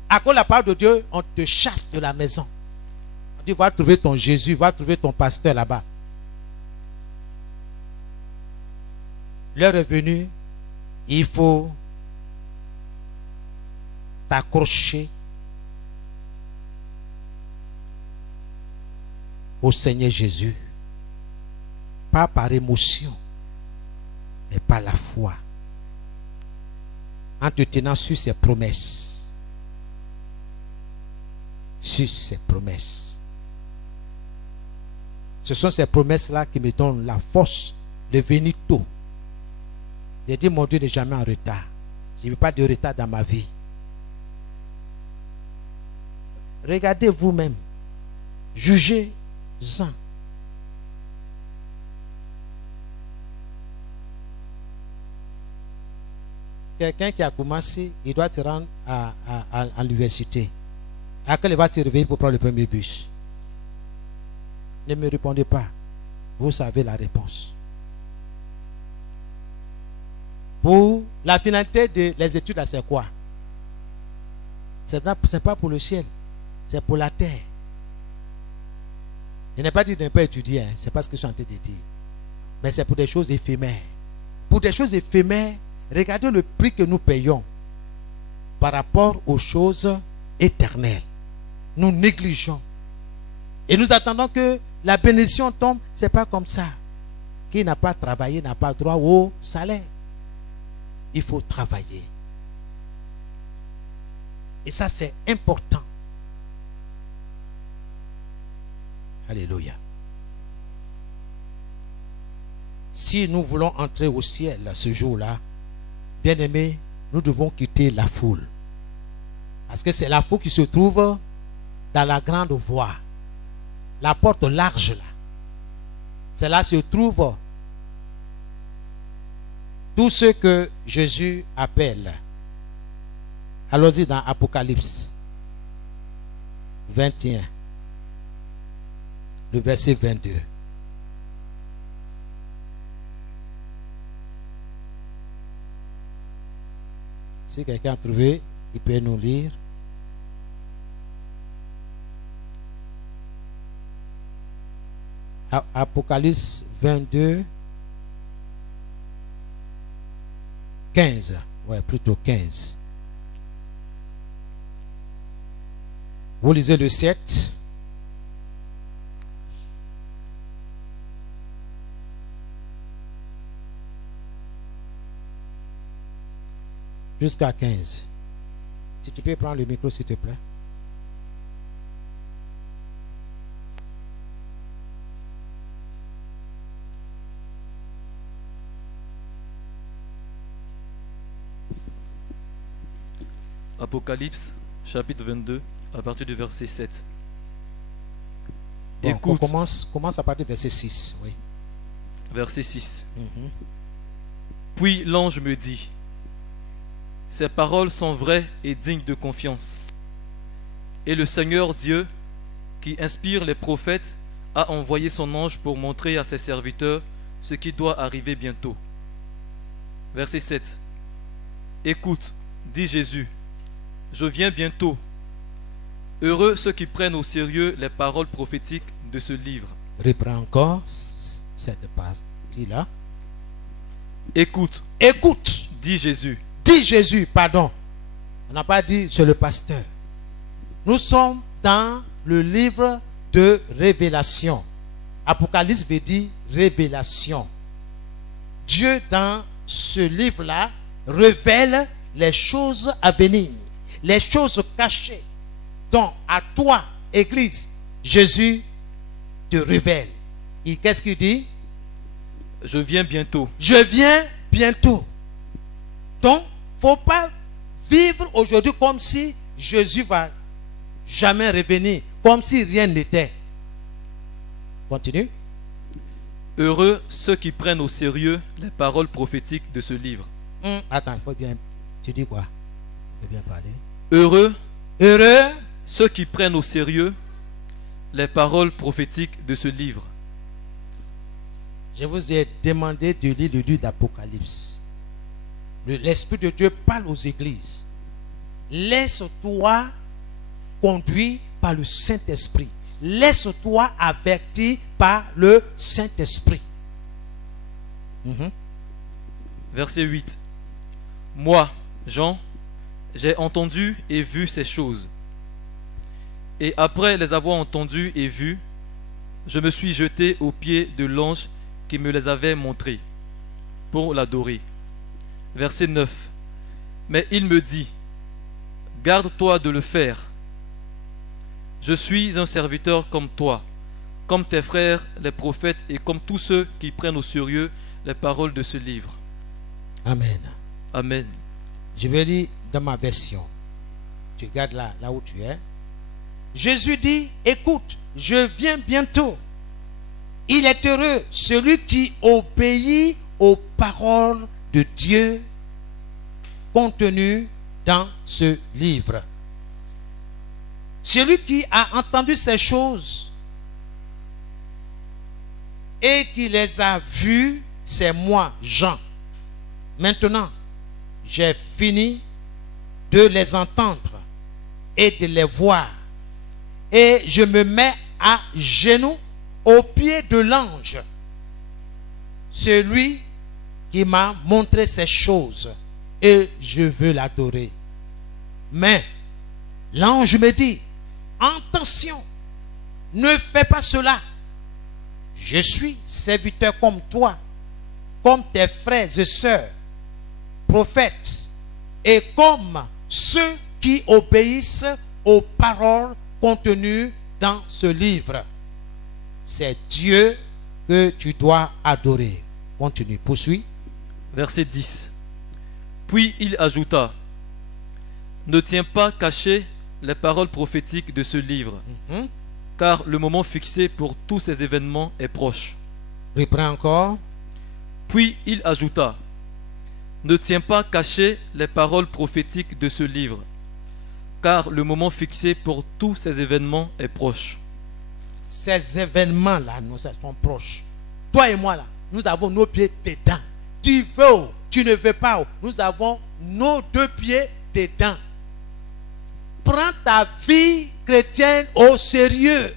À cause de la parole de Dieu, on te chasse de la maison. On dit, va trouver ton Jésus, va trouver ton pasteur là-bas. L'heure est venue, il faut t'accrocher au Seigneur Jésus. Pas par émotion, mais par la foi. En te tenant sur ses promesses. Sur ses promesses. Ce sont ces promesses-là qui me donnent la force de venir tôt. J'ai dit, mon Dieu n'est jamais en retard. Je ne veux pas de retard dans ma vie. Regardez vous-même. Jugez-en. Quelqu'un qui a commencé, il doit se rendre à l'université. Après, il va se réveiller pour prendre le premier bus. Ne me répondez pas. Vous savez la réponse. Pour la finalité des études, c'est quoi? Ce n'est pas pour le ciel, c'est pour la terre. Je n'ai pas dit de ne pas étudier, hein. C'est pas ce que je suis en train de dire. Mais c'est pour des choses éphémères. Pour des choses éphémères, regardez le prix que nous payons par rapport aux choses éternelles. Nous négligeons. Et nous attendons que la bénédiction tombe. Ce n'est pas comme ça. Qui n'a pas travaillé n'a pas droit au salaire. Il faut travailler. Et ça, c'est important. Alléluia. Si nous voulons entrer au ciel ce jour-là, bien aimés, nous devons quitter la foule. Parce que c'est la foule qui se trouve dans la grande voie. La porte large là. C'est là se trouve tout ce que Jésus appelle. Allons-y dans Apocalypse 21, le verset 22. Si quelqu'un a trouvé, il peut nous lire. Apocalypse 22, 15. Ouais, plutôt 15. Vous lisez le 7. Jusqu'à 15. Si tu peux prendre le micro, s'il te plaît. Apocalypse, chapitre 22, à partir du verset 7. Bon, Écoute. on commence à partir du verset 6. Oui. Verset 6. Puis l'ange me dit, ces paroles sont vraies et dignes de confiance. Et le Seigneur Dieu, qui inspire les prophètes, a envoyé son ange pour montrer à ses serviteurs ce qui doit arriver bientôt. Verset 7. Écoute, dit Jésus, je viens bientôt. Heureux ceux qui prennent au sérieux les paroles prophétiques de ce livre. Reprends encore cette partie-là. Écoute, Écoute, dit Jésus. dit Jésus, pardon. On n'a pas dit c'est le pasteur. Nous sommes dans le livre de révélation. Apocalypse veut dire révélation. Dieu, dans ce livre-là, révèle les choses à venir, les choses cachées. Donc, à toi, Église, Jésus te révèle. Et qu'est-ce qu'il dit? Je viens bientôt. Je viens bientôt. Donc, il ne faut pas vivre aujourd'hui comme si Jésus va jamais revenir, comme si rien n'était. Continue. Heureux ceux qui prennent au sérieux les paroles prophétiques de ce livre. Attends, il faut bien. Tu dis quoi? Il faut bien parler. Heureux Heureux ceux qui prennent au sérieux les paroles prophétiques de ce livre. Je vous ai demandé de lire le livre d'Apocalypse. L'Esprit de Dieu parle aux églises. Laisse-toi conduire par le Saint-Esprit. Laisse-toi avertir par le Saint-Esprit. Verset 8. Moi, Jean, j'ai entendu et vu ces choses. Et après les avoir entendues et vues, je me suis jeté aux pieds de l'ange qui me les avait montrées pour l'adorer. Verset 9. Mais il me dit, garde-toi de le faire. Je suis un serviteur comme toi, comme tes frères les prophètes et comme tous ceux qui prennent au sérieux les paroles de ce livre. Amen. Amen. Je vais lire dans ma version. Tu regardes là où tu es. Jésus dit, écoute, je viens bientôt. Il est heureux celui qui obéit aux paroles de Dieu contenues dans ce livre. Celui qui a entendu ces choses et qui les a vues, c'est moi, Jean. Maintenant, j'ai fini de les entendre et de les voir. Et je me mets à genoux aux pieds de l'ange, celui qui m'a montré ces choses, et je veux l'adorer. Mais l'ange me dit, attention, ne fais pas cela. Je suis serviteur comme toi, comme tes frères et sœurs, prophètes, et comme ceux qui obéissent aux paroles contenues dans ce livre. C'est Dieu que tu dois adorer. Continue, poursuis. Verset 10. Puis il ajouta, ne tiens pas caché les paroles prophétiques de ce livre, car le moment fixé pour tous ces événements est proche. Reprends encore. Puis il ajouta, ne tiens pas caché les paroles prophétiques de ce livre, car le moment fixé pour tous ces événements est proche. Ces événements-là, nous sont proches. Toi et moi, là, nous avons nos pieds dedans. Tu veux, tu ne veux pas. Nous avons nos deux pieds dedans. Prends ta vie chrétienne au sérieux.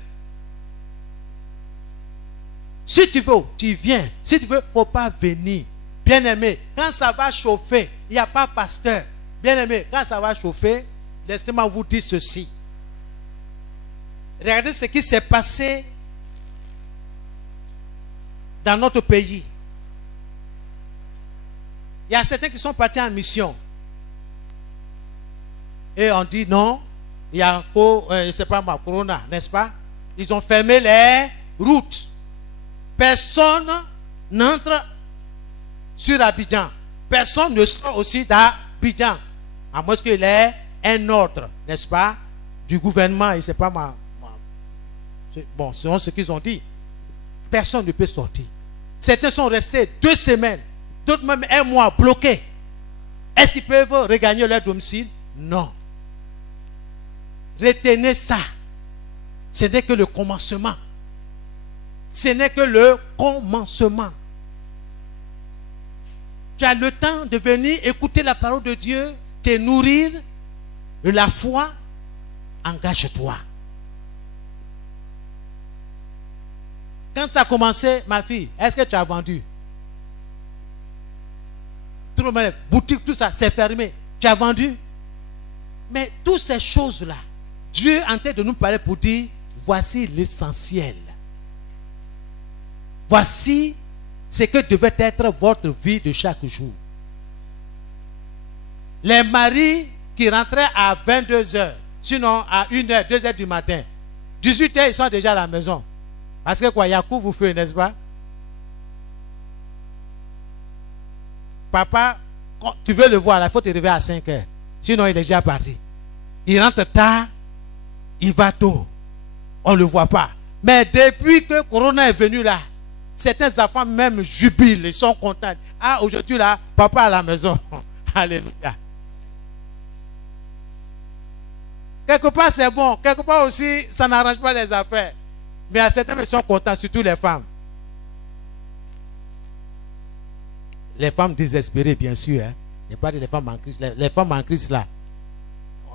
Si tu veux, tu viens. Si tu veux, il ne faut pas venir. Bien-aimé, quand ça va chauffer, il n'y a pas pasteur. Bien-aimé, quand ça va chauffer, laissez-moi vous dire ceci. Regardez ce qui s'est passé dans notre pays. Il y a certains qui sont partis en mission. Et on dit non, il y a je ne sais pas ma corona, n'est-ce pas? Ils ont fermé les routes. Personne n'entre sur Abidjan. Personne ne sort aussi d'Abidjan. À moins qu'il y ait un ordre, n'est-ce pas? Du gouvernement, je ne sais pas bon, selon ce qu'ils ont dit. Personne ne peut sortir. Certains sont restés 2 semaines. D'autres même 1 mois bloqués. Est-ce qu'ils peuvent regagner leur domicile? Non. Retenez ça. Ce n'est que le commencement. Ce n'est que le commencement. Tu as le temps de venir écouter la parole de Dieu, te nourrir de la foi. Engage-toi. Quand ça a commencé, ma fille, est-ce que tu as vendu? Tout le monde, boutique, tout ça, c'est fermé. Tu as vendu? Mais toutes ces choses-là, Dieu est en train de nous parler pour dire, voici l'essentiel. Voici ce que devait être votre vie de chaque jour. Les maris qui rentraient à 22h, sinon à 1h, 2h du matin, 18h, ils sont déjà à la maison. Parce que quoi, Yacoub vous fait, n'est-ce pas? Papa, quand tu veux le voir, il faut te réveiller à 5h. Sinon, il est déjà parti. Il rentre tard, il va tôt. On ne le voit pas. Mais depuis que Corona est venu là, certains enfants même jubilent, ils sont contents. Ah, aujourd'hui là, papa à la maison. Alléluia. Quelque part c'est bon, quelque part aussi ça n'arrange pas les affaires. Mais à certains ils sont contents, surtout les femmes. Les femmes désespérées, bien sûr. Hein. Il n'y a pas de les femmes en crise. Les femmes en crise là,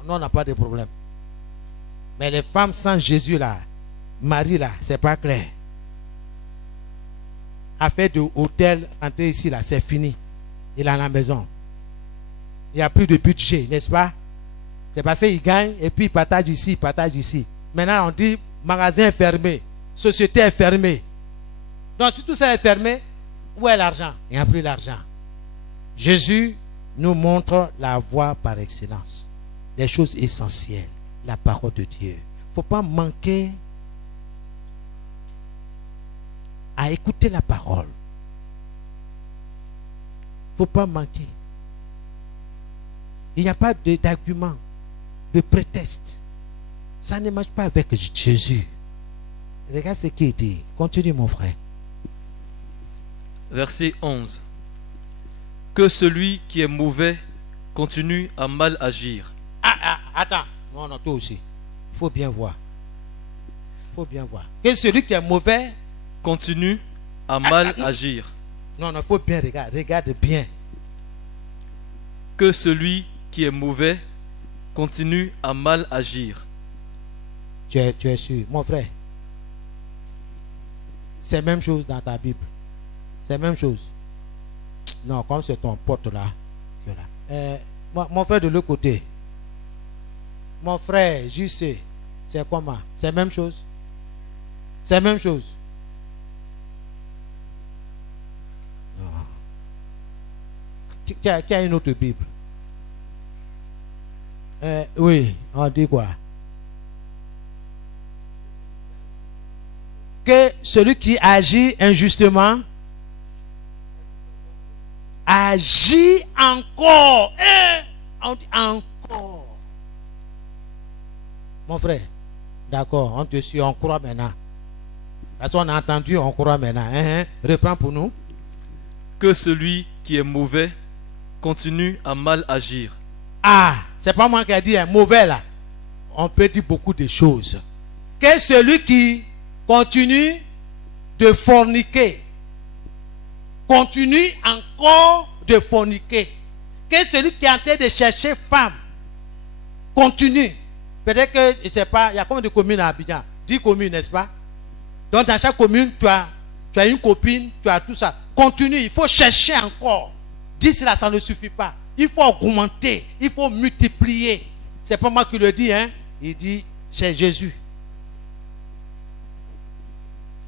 on n'a pas de problème. Mais les femmes sans Jésus là, Marie là, c'est pas clair. Affaire de hôtel, rentrer ici là, c'est fini. Il est à la maison. Il n'y a plus de budget, n'est-ce pas? C'est parce qu'il gagne et puis il partage ici, il partage ici. Maintenant on dit magasin est fermé, société est fermée. Donc si tout ça est fermé, où est l'argent? Il n'y a plus l'argent. Jésus nous montre la voie par excellence. Les choses essentielles, la parole de Dieu. Il ne faut pas manquer à écouter la parole. Il ne faut pas manquer. Il n'y a pas d'argument, de prétexte. Ça ne marche pas avec Jésus. Regarde ce qu'il dit. Continue mon frère. Verset 11. Que celui qui est mauvais continue à mal agir. Attends. Non, toi aussi. Il faut bien voir. Il faut bien voir. Que celui qui est mauvais continue à mal agir. Non, il faut bien regarder. Regarde bien. Que celui qui est mauvais continue à mal agir. Tu es sûr, mon frère. C'est la même chose dans ta Bible. C'est la même chose. Non, comme c'est ton pote là. Mon frère de l'autre côté. Mon frère, je sais. C'est comment? C'est la même chose. C'est la même chose. Non. Qui a une autre Bible? Oui, on dit quoi? Que celui qui agit injustement agit encore. On dit encore. Mon frère, d'accord, on te suit, on croit maintenant. Parce qu'on a entendu, on croit maintenant. Reprends pour nous. Que celui qui est mauvais continue à mal agir. Ah, c'est pas moi qui ai dit mauvais là. On peut dire beaucoup de choses. Que celui qui continue de forniquer, continue encore de forniquer. Que celui qui est en train de chercher femme, continue. Peut-être que, je ne sais pas, il y a combien de communes à Abidjan? 10 communes, n'est-ce pas? Donc dans chaque commune, tu as une copine, tu as tout ça. Continue, il faut chercher encore. 10 là, ça ne suffit pas. Il faut augmenter, il faut multiplier. C'est pas moi qui le dis, hein. Il dit, c'est Jésus.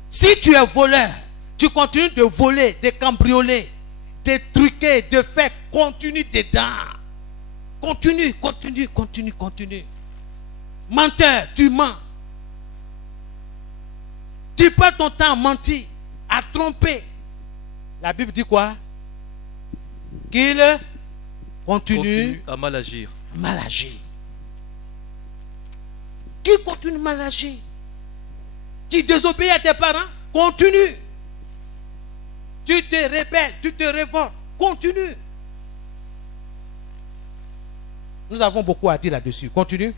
Si tu es voleur, tu continues de voler, de cambrioler, de truquer, de faire, continue dedans. Continue. Menteur, tu mens. Tu perds ton temps à mentir, à tromper. La Bible dit quoi? Qu'il continue à mal agir. Mal agir. Qui continue mal agir? Tu désobéis à tes parents? Continue. Tu te rebelles, tu te révoltes? Continue. Nous avons beaucoup à dire là-dessus. Continue.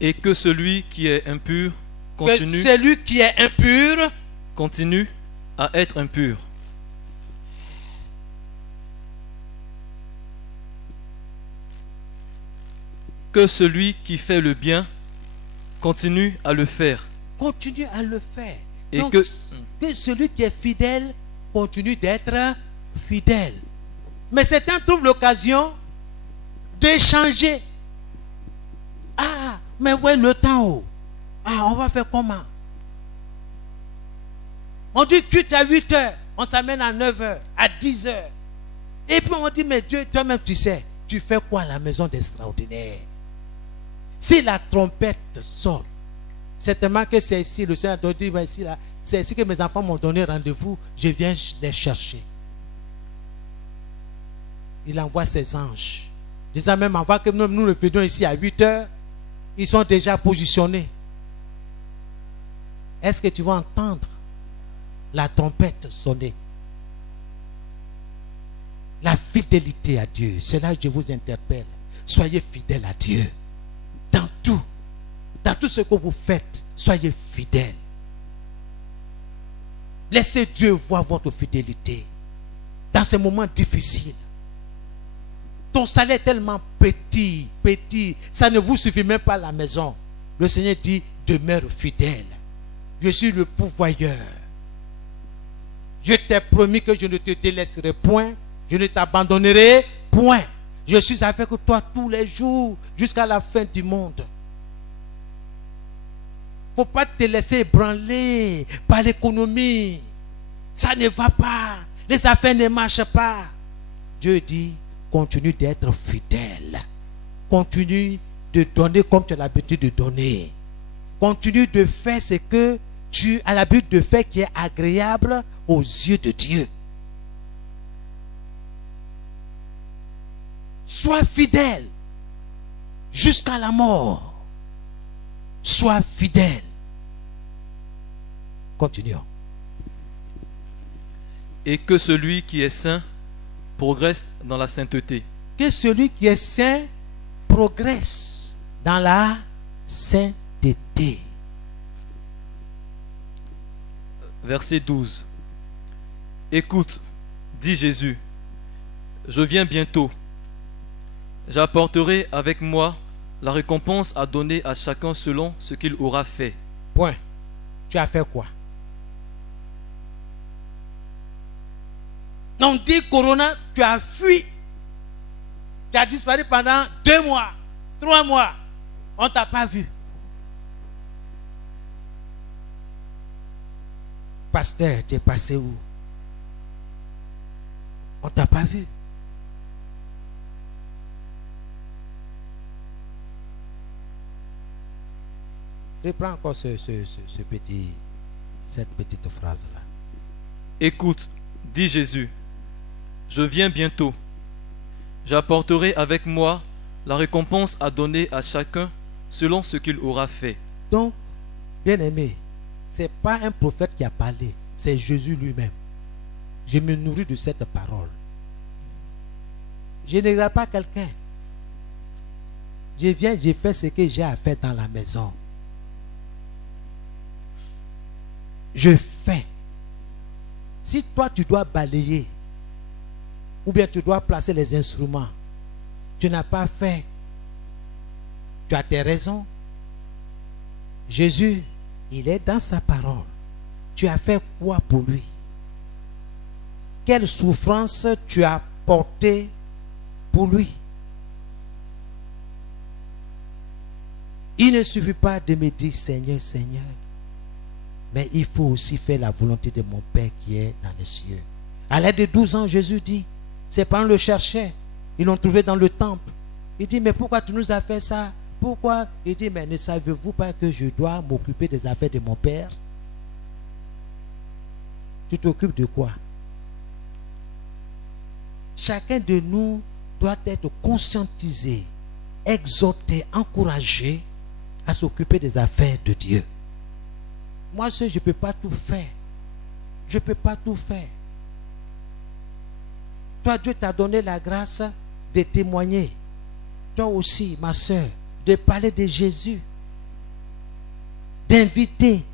Et que celui qui est impur continue. Que celui qui est impur continue à être impur. Que celui qui fait le bien continue à le faire. Continue à le faire. Et donc, que celui qui est fidèle continue d'être fidèle. Mais certains trouvent l'occasion d'échanger. Ah, mais ouais, le temps. Oh. Ah, on va faire comment? On dit culte à 8 heures. On s'amène à 9 heures, à 10 heures. Et puis on dit, mais Dieu, toi-même tu sais, tu fais quoi à la maison d'extraordinaire? Si la trompette sonne, certainement que c'est ici, le Seigneur doit dire, ici, là, c'est ici que mes enfants m'ont donné rendez-vous, je viens les chercher. Il envoie ses anges. disant même avant que nous le venions ici à 8 heures, ils sont déjà positionnés. Est-ce que tu vas entendre la trompette sonner? La fidélité à Dieu, c'est là que je vous interpelle. Soyez fidèles à Dieu. Dans tout ce que vous faites, soyez fidèles. Laissez Dieu voir votre fidélité. Dans ces moments difficiles, ton salaire est tellement petit, ça ne vous suffit même pas à la maison. Le Seigneur dit, demeure fidèle. Je suis le pourvoyeur. Je t'ai promis que je ne te délaisserai point, je ne t'abandonnerai point. Je suis avec toi tous les jours jusqu'à la fin du monde. Il ne faut pas te laisser ébranler par l'économie. Ça ne va pas. Les affaires ne marchent pas. Dieu dit, continue d'être fidèle. Continue de donner comme tu as l'habitude de donner. Continue de faire ce que tu as l'habitude de faire qui est agréable aux yeux de Dieu. Sois fidèle jusqu'à la mort. Sois fidèle. Continuons. Et que celui qui est saint progresse dans la sainteté. Que celui qui est saint progresse dans la sainteté. Verset 12. Écoute, dit Jésus, je viens bientôt. J'apporterai avec moi la récompense à donner à chacun selon ce qu'il aura fait. Point. Tu as fait quoi? On dit Corona, tu as fui. Tu as disparu pendant 2 mois, 3 mois. On ne t'a pas vu. Pasteur, tu es passé où? On ne t'a pas vu. Reprends encore cette petite phrase-là. Écoute, dit Jésus, je viens bientôt. J'apporterai avec moi la récompense à donner à chacun selon ce qu'il aura fait. Donc, bien aimé, ce n'est pas un prophète qui a parlé, c'est Jésus lui-même. Je me nourris de cette parole. Je ne regarde pas quelqu'un. Je viens, je fais ce que j'ai à faire dans la maison. Je fais. Si toi tu dois balayer, ou bien tu dois placer les instruments, tu n'as pas fait. Tu as tes raisons. Jésus, il est dans sa parole. Tu as fait quoi pour lui? Quelle souffrance tu as portée pour lui? Il ne suffit pas de me dire Seigneur, Seigneur, mais il faut aussi faire la volonté de mon Père qui est dans les cieux. À l'âge de 12 ans, Jésus dit, ses parents le cherchaient, ils l'ont trouvé dans le temple. Il dit, mais pourquoi tu nous as fait ça? Pourquoi? Il dit, mais ne savez-vous pas que je dois m'occuper des affaires de mon Père? Tu t'occupes de quoi? Chacun de nous doit être conscientisé, exhorté, encouragé à s'occuper des affaires de Dieu. Moi seul, je ne peux pas tout faire. Je ne peux pas tout faire. Toi, Dieu t'a donné la grâce de témoigner. Toi aussi, ma soeur, de parler de Jésus. D'inviter.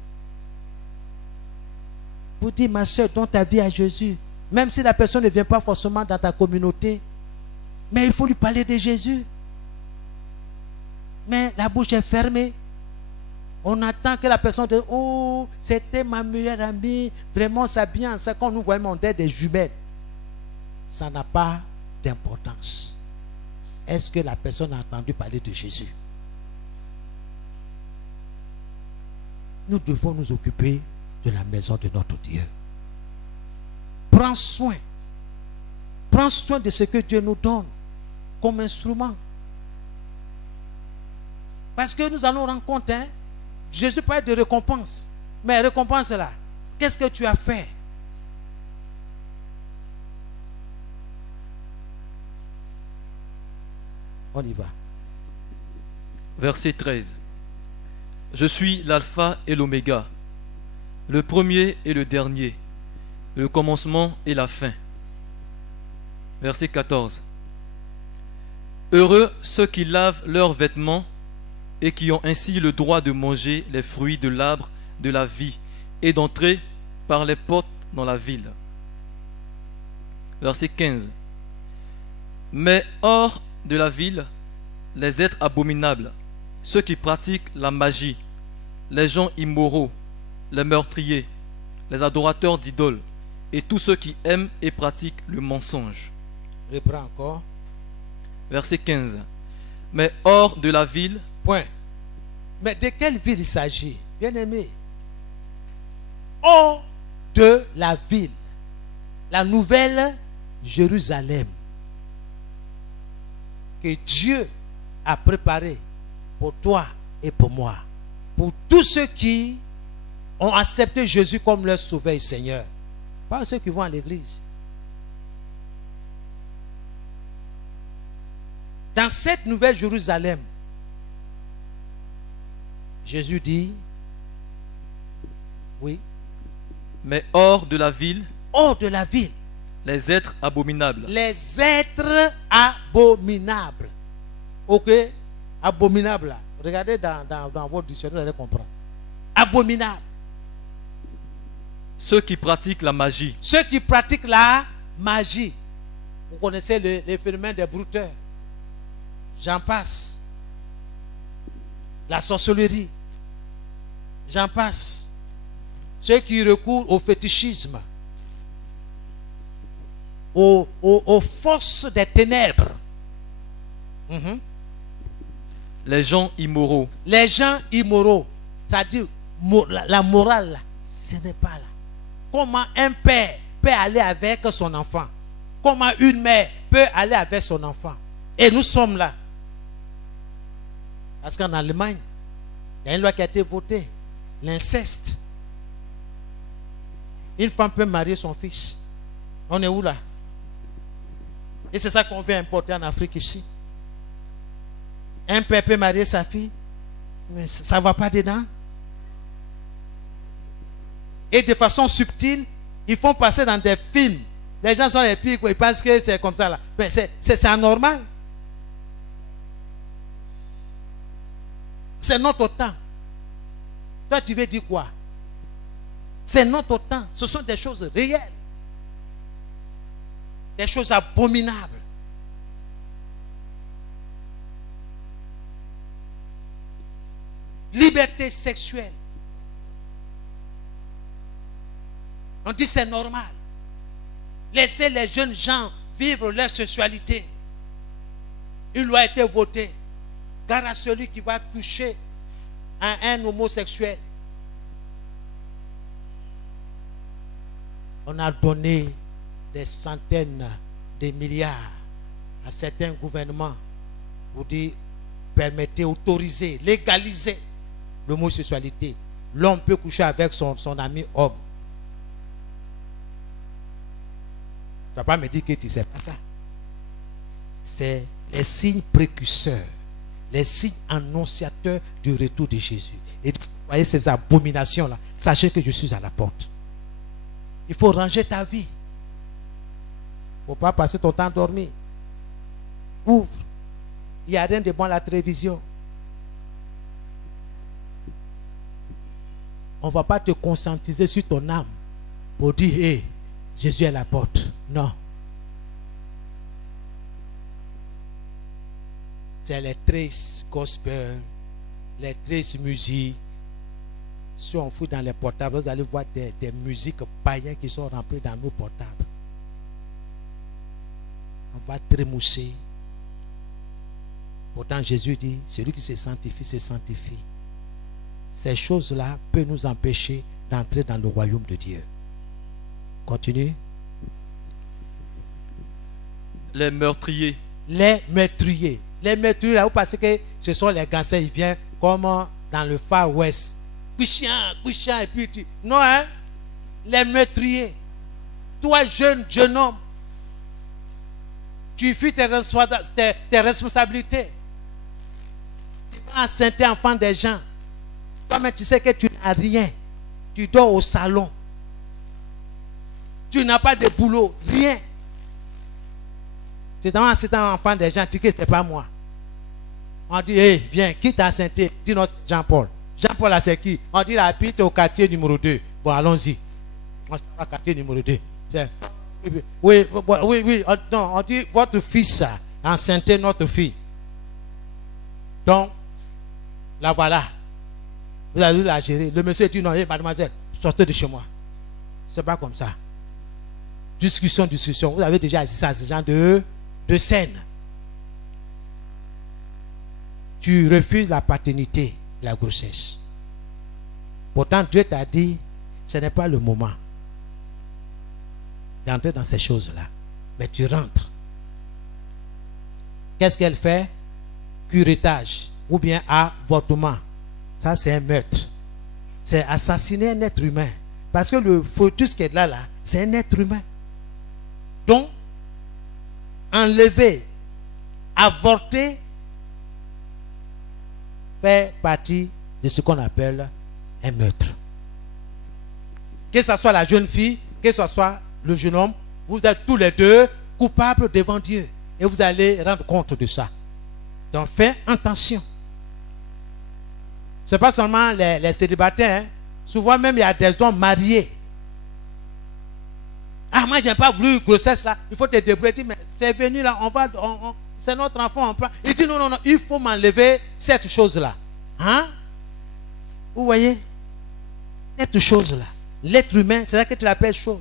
Pour dire, ma soeur, donne ta vie à Jésus. Même si la personne ne vient pas forcément dans ta communauté. Mais il faut lui parler de Jésus. Mais la bouche est fermée. On attend que la personne dise, oh, c'était ma meilleure amie. Vraiment, ça bien. C'est quand nous voyons des jumelles. Ça n'a pas d'importance. Est-ce que la personne a entendu parler de Jésus? Nous devons nous occuper de la maison de notre Dieu. Prends soin. Prends soin de ce que Dieu nous donne comme instrument. Parce que nous allons rendre compte, hein, Jésus parle de récompense. Mais récompense là, qu'est-ce que tu as fait? On y va. Verset 13. Je suis l'alpha et l'oméga, le premier et le dernier, le commencement et la fin. Verset 14. Heureux ceux qui lavent leurs vêtements et qui ont ainsi le droit de manger les fruits de l'arbre de la vie et d'entrer par les portes dans la ville. Verset 15. Mais hors de la ville, les êtres abominables, ceux qui pratiquent la magie, les gens immoraux, les meurtriers, les adorateurs d'idoles et tous ceux qui aiment et pratiquent le mensonge. Reprends encore. Verset 15. Mais hors de la ville. Point. Mais de quelle ville il s'agit, bien-aimé? Hors de la ville, la nouvelle Jérusalem que Dieu a préparée pour toi et pour moi, pour tous ceux qui ont accepté Jésus comme leur sauveur et Seigneur, pas ceux qui vont à l'église. Dans cette nouvelle Jérusalem, Jésus dit, oui. Mais hors de la ville. Hors de la ville. Les êtres abominables. Les êtres abominables. Ok? Abominable. Regardez dans votre dictionnaire, vous allez comprendre. Abominable. Ceux qui pratiquent la magie. Ceux qui pratiquent la magie. Vous connaissez les phénomènes des brouteurs. J'en passe. La sorcellerie. J'en passe. Ceux qui recourent au fétichisme. Aux forces des ténèbres. Les gens immoraux. Les gens immoraux. C'est-à-dire, la morale, là, ce n'est pas là. Comment un père peut aller avec son enfant? Comment une mère peut aller avec son enfant? Et nous sommes là. Parce qu'en Allemagne, il y a une loi qui a été votée. L'inceste. Une femme peut marier son fils. On est où là? Et c'est ça qu'on veut importer en Afrique ici. Un père peut marier sa fille, mais ça ne va pas dedans. Et de façon subtile, ils font passer dans des films. Les gens sont les pires, ils pensent que c'est comme ça là. Mais c'est anormal. C'est notre temps. Toi, tu veux dire quoi? C'est notre temps. Ce sont des choses réelles. Des choses abominables. Liberté sexuelle. On dit c'est normal. Laissez les jeunes gens vivre leur sexualité. Une loi a été votée. Car à celui qui va toucher un homosexuel. On a donné des centaines de milliards à certains gouvernements pour dire permettez, autorisez, légalisez l'homosexualité. L'homme peut coucher avec son ami homme. Tu ne vas pas me dire que tu ne sais pas ça. C'est les signes précurseurs, les signes annonciateurs du retour de Jésus. Et vous voyez ces abominations-là, sachez que je suis à la porte. Il faut ranger ta vie. Il ne faut pas passer ton temps à dormir. Ouvre. Il n'y a rien de bon à la télévision. On ne va pas te conscientiser sur ton âme pour dire, hé, Jésus est à la porte. Non. C'est les 13 gospel, les 13 musiques. Si on fouille dans les portables, vous allez voir des musiques païennes qui sont remplies dans nos portables. On va trémousser. Pourtant, Jésus dit, celui qui se sanctifie, se sanctifie. Ces choses-là peuvent nous empêcher d'entrer dans le royaume de Dieu. Continue. Les meurtriers. Les meurtriers. Les meurtriers, là, vous pensez que ce sont les gangsters, ils viennent comme dans le Far West. Couchant, et puis tu... Non, hein? Les meurtriers. Toi, jeune homme, Tu fuis tes responsabilités. Tu vas enceinte enfant des gens. Toi-même, tu sais que tu n'as rien. Tu dors au salon. Tu n'as pas de boulot. Rien. Tu es un enfant des gens. Tu dis que ce n'est pas moi. On dit, hey, viens, qui t'a enceinte? Dis-nous, Jean-Paul. Jean-Paul, là, c'est qui? On dit, il habite au quartier numéro 2. Bon, allons-y. On se va au quartier numéro 2. Oui. Non, on dit, votre fils a enceinte notre fille. Donc, la voilà. Vous allez la gérer. Le monsieur dit, non, hey, mademoiselle, sortez de chez moi. C'est pas comme ça. Discussion. Vous avez déjà assisté à ce genre de scène. Tu refuses la paternité, la grossesse. Pourtant, Dieu t'a dit, ce n'est pas le moment d'entrer dans ces choses-là. Mais tu rentres. Qu'est-ce qu'elle fait? Curettage ou bien avortement. Ça, c'est un meurtre. C'est assassiner un être humain. Parce que le fœtus qui est là, c'est un être humain. Donc, enlever, avorter, fait partie de ce qu'on appelle un meurtre. Que ce soit la jeune fille, que ce soit le jeune homme, vous êtes tous les deux coupables devant Dieu. Et vous allez rendre compte de ça. Donc faites attention. Ce n'est pas seulement les célibataires. Hein. Souvent même il y a des hommes mariés. Ah, moi je n'ai pas voulu grossesse là. Il faut te débrouiller. Mais c'est venu là, c'est notre enfant. Il dit non, il faut m'enlever cette chose-là. Hein? Vous voyez? Cette chose-là. L'être humain, c'est ça que tu l'appelles chose.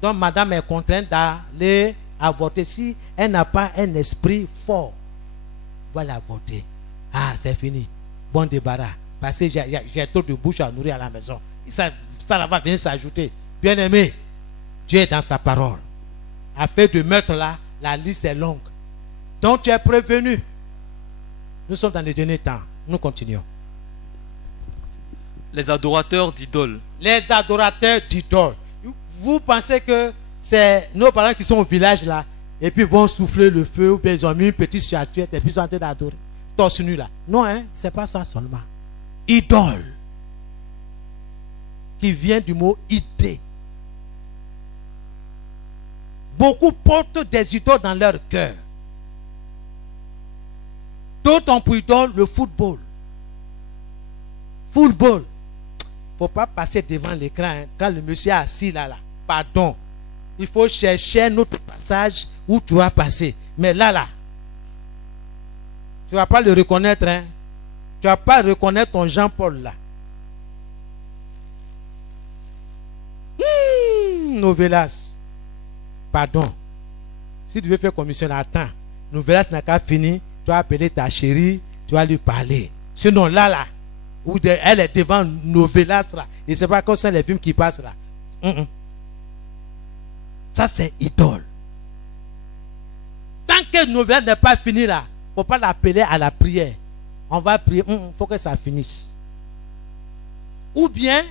Donc madame est contrainte d'aller avorter. Si elle n'a pas un esprit fort, va l'avorter. Ah, c'est fini. Bon débarras. Parce que j'ai trop de bouche à nourrir à la maison. Ça va venir s'ajouter. Bien aimé, Dieu est dans sa parole. Afin de mettre là, la liste est longue. Donc tu es prévenu. Nous sommes dans les derniers temps. Nous continuons. Les adorateurs d'idoles. Les adorateurs d'idoles. Vous pensez que c'est nos parents qui sont au village là et puis vont souffler le feu ou bien ils ont mis une petite statuette et puis ils sont en train d'adorer. Torse nu là. Non, hein, c'est pas ça seulement. Idole. Qui vient du mot idée. Beaucoup portent des idoles dans leur cœur. D'autres ont pour idole le football. Football. Il ne faut pas passer devant l'écran hein, quand le monsieur est assis là. Pardon. Il faut chercher un autre passage où tu vas passer. Mais là. Tu ne vas pas le reconnaître. Hein? Tu ne vas pas reconnaître ton Jean-Paul là. Novelas. Pardon. Si tu veux faire commission, attends. Novelas n'a qu'à finir. Tu vas appeler ta chérie. Tu vas lui parler. Sinon là. Où elle est devant Novelas là. Et c'est pas comme ça les films qui passent là. Ça c'est idole. Tant que Novelas n'est pas fini là, il ne faut pas l'appeler à la prière. On va prier. Il faut que ça finisse. Ou bien,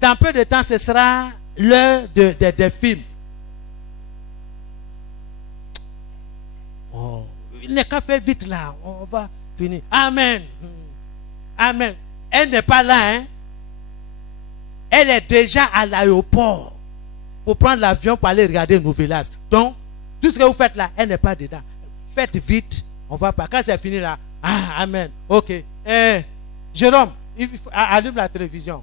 dans peu de temps, ce sera l'heure des films. Oh, il n'est qu'à faire vite là. On va finir. Amen. Amen. Elle n'est pas là. Hein? Elle est déjà à l'aéroport pour prendre l'avion pour aller regarder Novelas. Donc, tout ce que vous faites là, elle n'est pas dedans. Faites vite. On va pas. Quand c'est fini là, ah, amen. Ok. Jérôme, allume la télévision.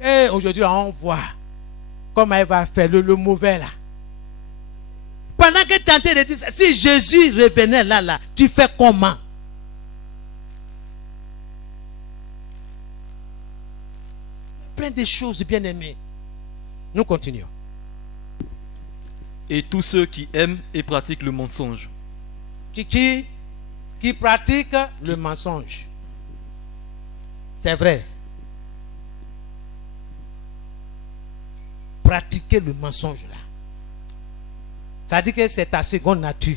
Et aujourd'hui, on voit comment elle va faire le mauvais là. Pendant que tu es en train de dire, si Jésus revenait là, tu fais comment? Plein de choses, bien aimées. Nous continuons. Et tous ceux qui aiment et pratiquent le mensonge. Qui pratique le mensonge. C'est vrai. Pratiquer le mensonge là. Ça dit que c'est ta seconde nature.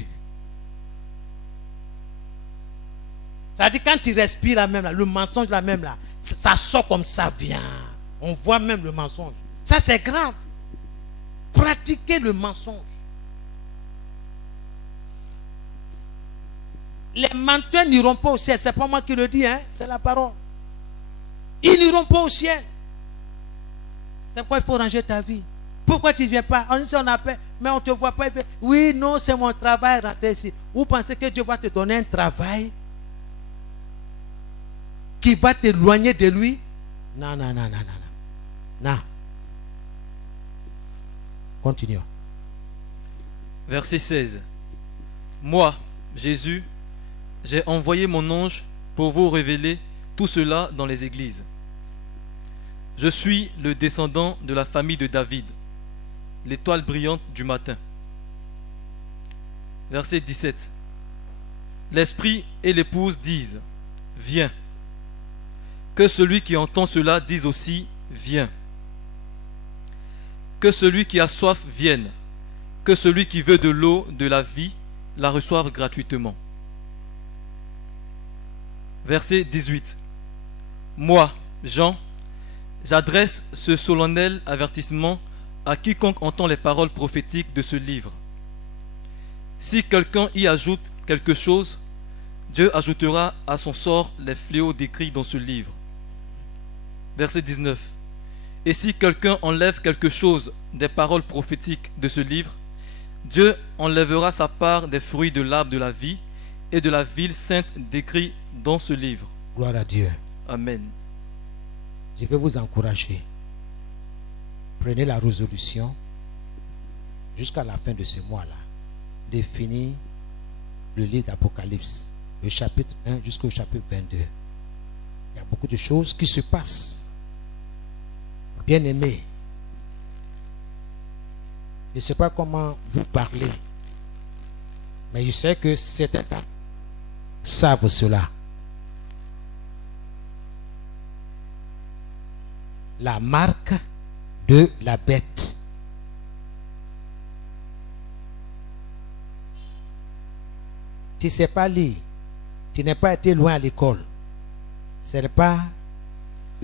Ça dit quand tu respires là même là, le mensonge là même là, ça sort comme ça vient. On voit même le mensonge. Ça c'est grave. Pratiquer le mensonge. les menteurs n'iront pas au ciel. C'est pas moi qui le dis, hein? C'est la parole. Ils n'iront pas au ciel. C'est pourquoi il faut ranger ta vie. Pourquoi tu ne viens pas? On dit on appelle, mais on ne te voit pas. Oui, non, c'est mon travail, rentrer ici. Vous pensez que Dieu va te donner un travail qui va t'éloigner de lui? Non, non, non, non, non, non. Non. Continuons. Verset 16. Moi, Jésus, j'ai envoyé mon ange pour vous révéler tout cela dans les églises. Je suis le descendant de la famille de David, l'étoile brillante du matin. Verset 17. L'Esprit et l'épouse disent, viens. Que celui qui entend cela dise aussi, viens. Que celui qui a soif vienne. Que celui qui veut de l'eau de la vie la reçoive gratuitement. Verset 18. Moi, Jean, j'adresse ce solennel avertissement à quiconque entend les paroles prophétiques de ce livre. Si quelqu'un y ajoute quelque chose, Dieu ajoutera à son sort les fléaux décrits dans ce livre. Verset 19. Et si quelqu'un enlève quelque chose des paroles prophétiques de ce livre, Dieu enlèvera sa part des fruits de l'arbre de la vie et de la ville sainte décrits dans ce livre. Gloire à Dieu. Amen. Je vais vous encourager. Prenez la résolution jusqu'à la fin de ce mois-là de finir le livre d'Apocalypse, le chapitre 1 jusqu'au chapitre 22. Il y a beaucoup de choses qui se passent. Bien-aimés, je ne sais pas comment vous parlez, mais je sais que certains savent cela. La marque de la bête. Tu ne sais pas lire, tu n'es pas été loin à l'école, ce n'est pas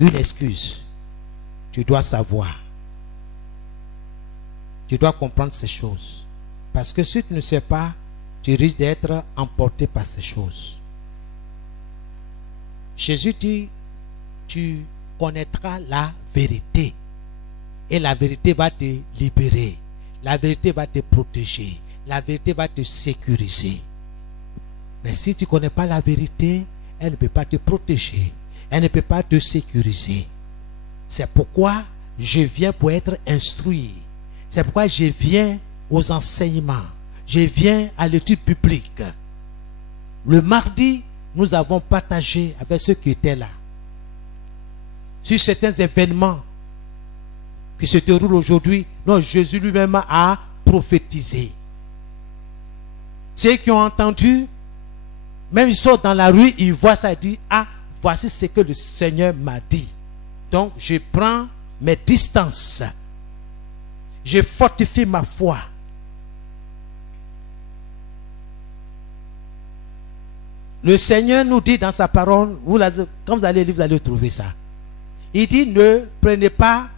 une excuse. Tu dois savoir. Tu dois comprendre ces choses. Parce que si tu ne sais pas, tu risques d'être emporté par ces choses. Jésus dit, tu connaîtras la vérité. Et la vérité va te libérer. La vérité va te protéger. La vérité va te sécuriser. Mais si tu ne connais pas la vérité, elle ne peut pas te protéger. Elle ne peut pas te sécuriser. C'est pourquoi je viens pour être instruit. C'est pourquoi je viens aux enseignements. Je viens à l'étude publique. Le mardi, nous avons partagé avec ceux qui étaient là sur certains événements qui se déroulent aujourd'hui. Non, Jésus lui-même a prophétisé. Ceux qui ont entendu, même ils sont dans la rue, ils voient ça et disent, ah, voici ce que le Seigneur m'a dit. Donc, je prends mes distances. Je fortifie ma foi. Le Seigneur nous dit dans sa parole, quand vous allez lire, vous allez trouver ça. Il dit, ne prenez pas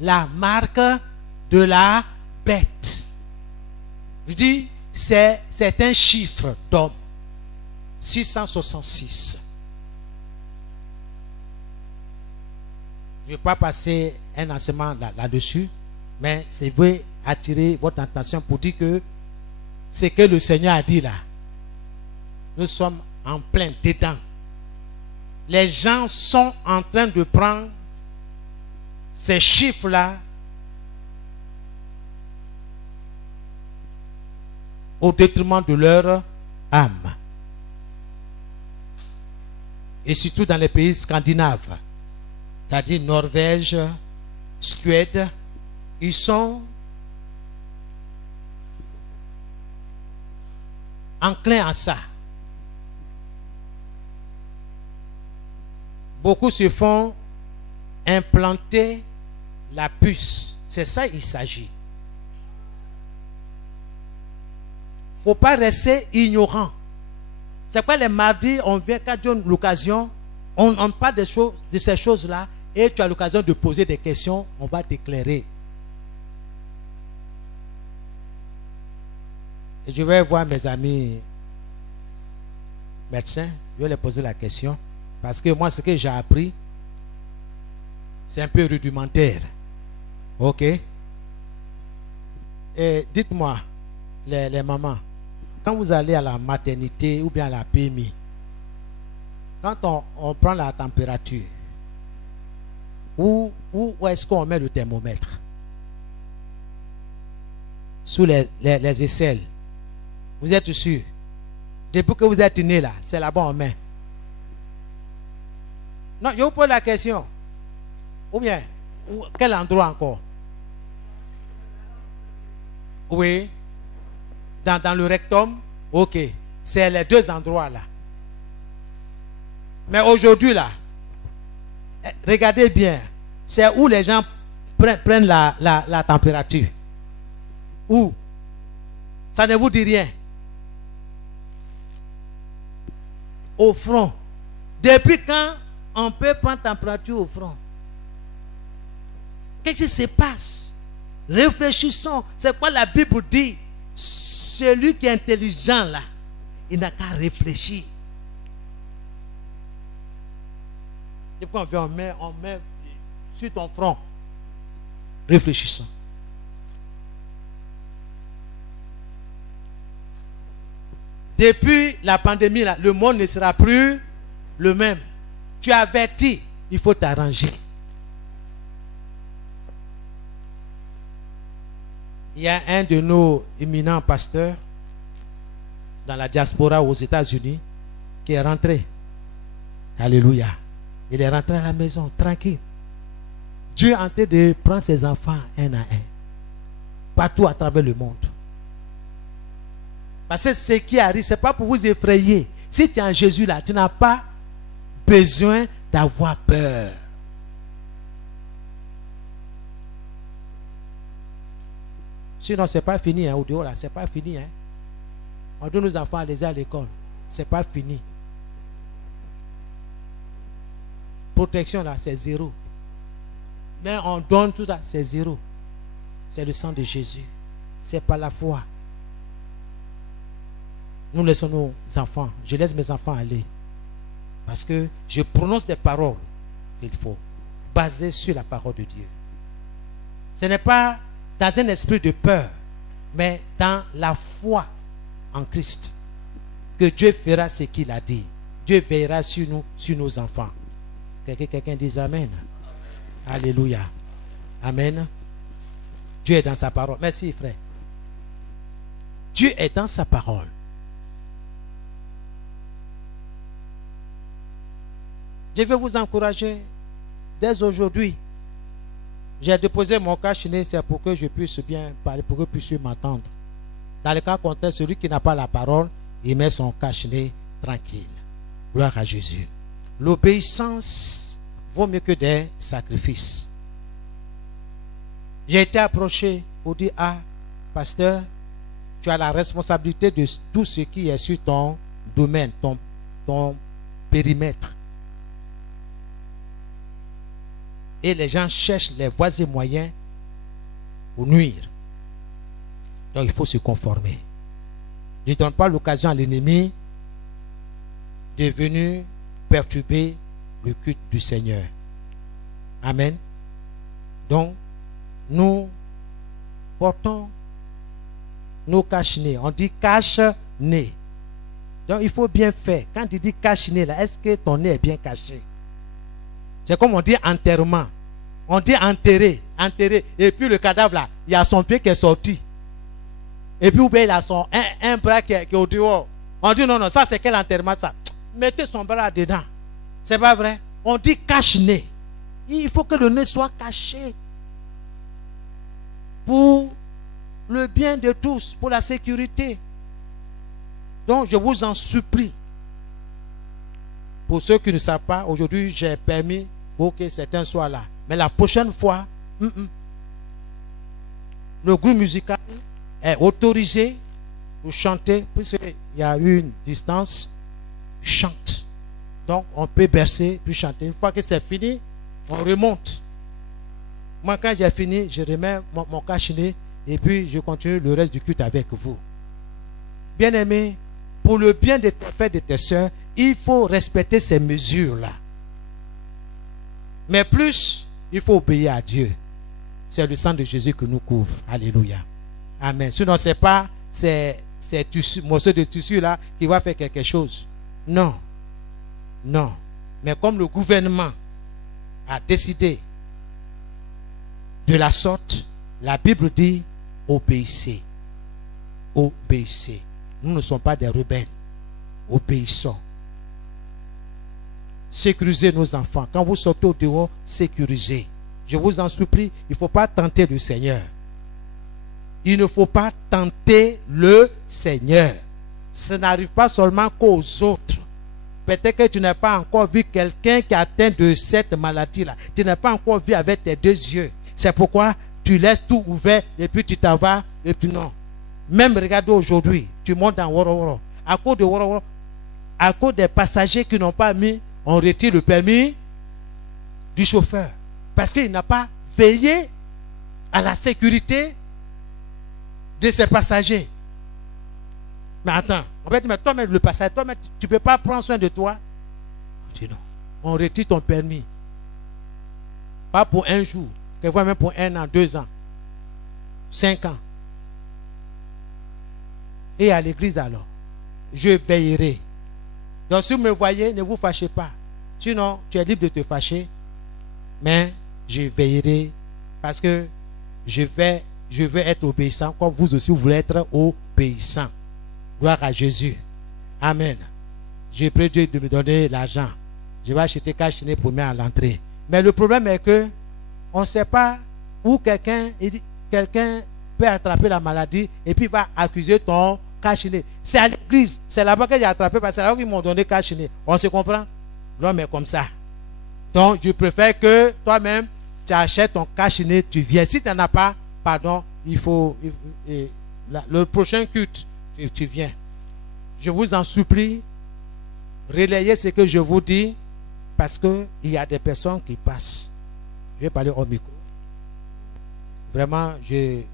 la marque de la bête. Je dis, c'est un chiffre d'homme. 666. Je ne vais pas passer un enseignement là-dessus, mais c'est vrai attirer votre attention pour dire que ce que le Seigneur a dit là, nous sommes en plein dedans. Les gens sont en train de prendre ces chiffres-là au détriment de leur âme. Et surtout dans les pays scandinaves, c'est-à-dire Norvège, Suède, ils sont enclins à ça. Beaucoup se font implanter la puce. C'est ça il s'agit. Il ne faut pas rester ignorant. C'est pourquoi les mardis, on vient quand Dieu a l'occasion, on parle de ces choses-là, et tu as l'occasion de poser des questions, on va t'éclairer. Et je vais voir mes amis médecins, je vais leur poser la question. Parce que moi, ce que j'ai appris, c'est un peu rudimentaire. Ok? Et dites-moi, les mamans, quand vous allez à la maternité ou bien à la PMI, quand on prend la température, où est-ce qu'on met le thermomètre? Sous les aisselles. Vous êtes sûr? Depuis que vous êtes né là, c'est là-bas on met. Non, je vous pose la question. Ou bien, quel endroit encore? Oui. Dans le rectum? Ok. C'est les deux endroits là. Mais aujourd'hui là, regardez bien. C'est où les gens prennent la température. Où? Ça ne vous dit rien. Au front. Depuis quand on peut prendre température au front? Qu'est-ce qui se passe? Réfléchissons. C'est quoi la Bible dit? Celui qui est intelligent là, il n'a qu'à réfléchir. Depuis qu'on vient, on met sur ton front. Réfléchissons. Depuis la pandémie, là, le monde ne sera plus le même. Tu as averti, il faut t'arranger. Il y a un de nos éminents pasteurs dans la diaspora aux États-Unis qui est rentré. Alléluia. Il est rentré à la maison, tranquille. Dieu est en train de prendre ses enfants un à un. Partout à travers le monde. Parce que ce qui arrive, ce n'est pas pour vous effrayer. Si tu es en Jésus là, tu n'as pas besoin d'avoir peur. Sinon, ce n'est pas fini. Au dehors là, ce n'est pas fini. On donne nos enfants à aller à l'école. Ce n'est pas fini. Protection là, c'est zéro. Mais on donne tout ça, c'est zéro. C'est le sang de Jésus. C'est par la foi. Nous laissons nos enfants. Je laisse mes enfants aller. Parce que je prononce des paroles qu'il faut. Basées sur la parole de Dieu. Ce n'est pas dans un esprit de peur. Mais dans la foi en Christ. Que Dieu fera ce qu'il a dit. Dieu veillera sur nous, sur nos enfants. Quelqu'un dise Amen. Alléluia. Amen. Dieu est dans sa parole. Merci frère. Dieu est dans sa parole. Je vais vous encourager dès aujourd'hui. J'ai déposé mon cache-nez, c'est pour que je puisse bien parler, pour que vous puissiez m'entendre. Dans le cas contraire, celui qui n'a pas la parole, il met son cache-nez tranquille. Gloire à Jésus. L'obéissance vaut mieux que des sacrifices. J'ai été approché pour dire, ah, pasteur, tu as la responsabilité de tout ce qui est sur ton domaine, ton périmètre. Et les gens cherchent les voies et moyens pour nuire. Donc il faut se conformer. Ne donne pas l'occasion à l'ennemi de venir perturber le culte du Seigneur. Amen. Donc, nous portons nos cache-nez. On dit cache-nez. Donc, il faut bien faire. Quand tu dis cache-nez, là, est-ce que ton nez est bien caché? C'est comme on dit enterrement. On dit enterrer, enterrer. Et puis le cadavre, là, il y a son pied qui est sorti. Et puis, il a son, un bras qui est au dehors. On dit non, non, ça c'est quel enterrement ça? Mettez son bras dedans. C'est pas vrai? On dit cache-nez. Il faut que le nez soit caché. Pour le bien de tous, pour la sécurité. Donc, je vous en supplie. Pour ceux qui ne savent pas, aujourd'hui, j'ai permis pour que certains soient là. Mais la prochaine fois, le groupe musical est autorisé pour chanter, puisqu'il y a une distance, chante. Donc, on peut bercer, puis chanter. Une fois que c'est fini, on remonte. Moi, quand j'ai fini, je remets mon cache-nez et puis je continue le reste du culte avec vous. Bien-aimés, pour le bien de tes frères et de tes soeurs, il faut respecter ces mesures-là. Mais plus, il faut obéir à Dieu. C'est le sang de Jésus que nous couvre. Alléluia. Amen. Sinon, ce n'est pas ces morceaux de tissu-là qui va faire quelque chose. Non. Non. Mais comme le gouvernement a décidé de la sorte, la Bible dit obéissez. Obéissez. Nous ne sommes pas des rebelles. Obéissons. Sécurisez nos enfants. Quand vous sortez au dehors, sécurisez. Je vous en supplie, il ne faut pas tenter le Seigneur. Il ne faut pas tenter le Seigneur. Ça n'arrive pas seulement qu'aux autres. Peut-être que tu n'as pas encore vu quelqu'un qui est atteint de cette maladie-là. Tu n'as pas encore vu avec tes deux yeux. C'est pourquoi tu laisses tout ouvert et puis tu t'en vas et puis non. Même regarde aujourd'hui, tu montes dans Woro. À cause de Woro, à cause des passagers qui n'ont pas mis, on retire le permis du chauffeur. Parce qu'il n'a pas veillé à la sécurité de ses passagers. Mais attends, on va dire, mais toi-même le passager, toi-même, tu ne peux pas prendre soin de toi. On dit non. On retire ton permis. Pas pour un jour, quelquefois même pour 1 an, 2 ans, 5 ans. Et à l'église alors, je veillerai. Donc si vous me voyez, ne vous fâchez pas. Sinon, tu es libre de te fâcher. Mais je veillerai parce que je veux être obéissant comme vous aussi vous voulez être obéissant. Gloire à Jésus. Amen. Je prie Dieu de me donner l'argent. Je vais acheter cache-nez pour mettre à l'entrée. Mais le problème est que on ne sait pas où quelqu'un peut attraper la maladie et puis va accuser ton cache-nez. C'est à l'église. C'est là-bas que j'ai attrapé parce que c'est là qu'ils m'ont donné cache-nez. On se comprend? L'homme est comme ça. Donc, je préfère que toi-même, tu achètes ton cache-nez, tu viens. Si tu n'en as pas, pardon, il faut... le prochain culte, tu viens. Je vous en supplie, relayez ce que je vous dis, parce qu'il y a des personnes qui passent. Je vais parler au micro. Vraiment, j'ai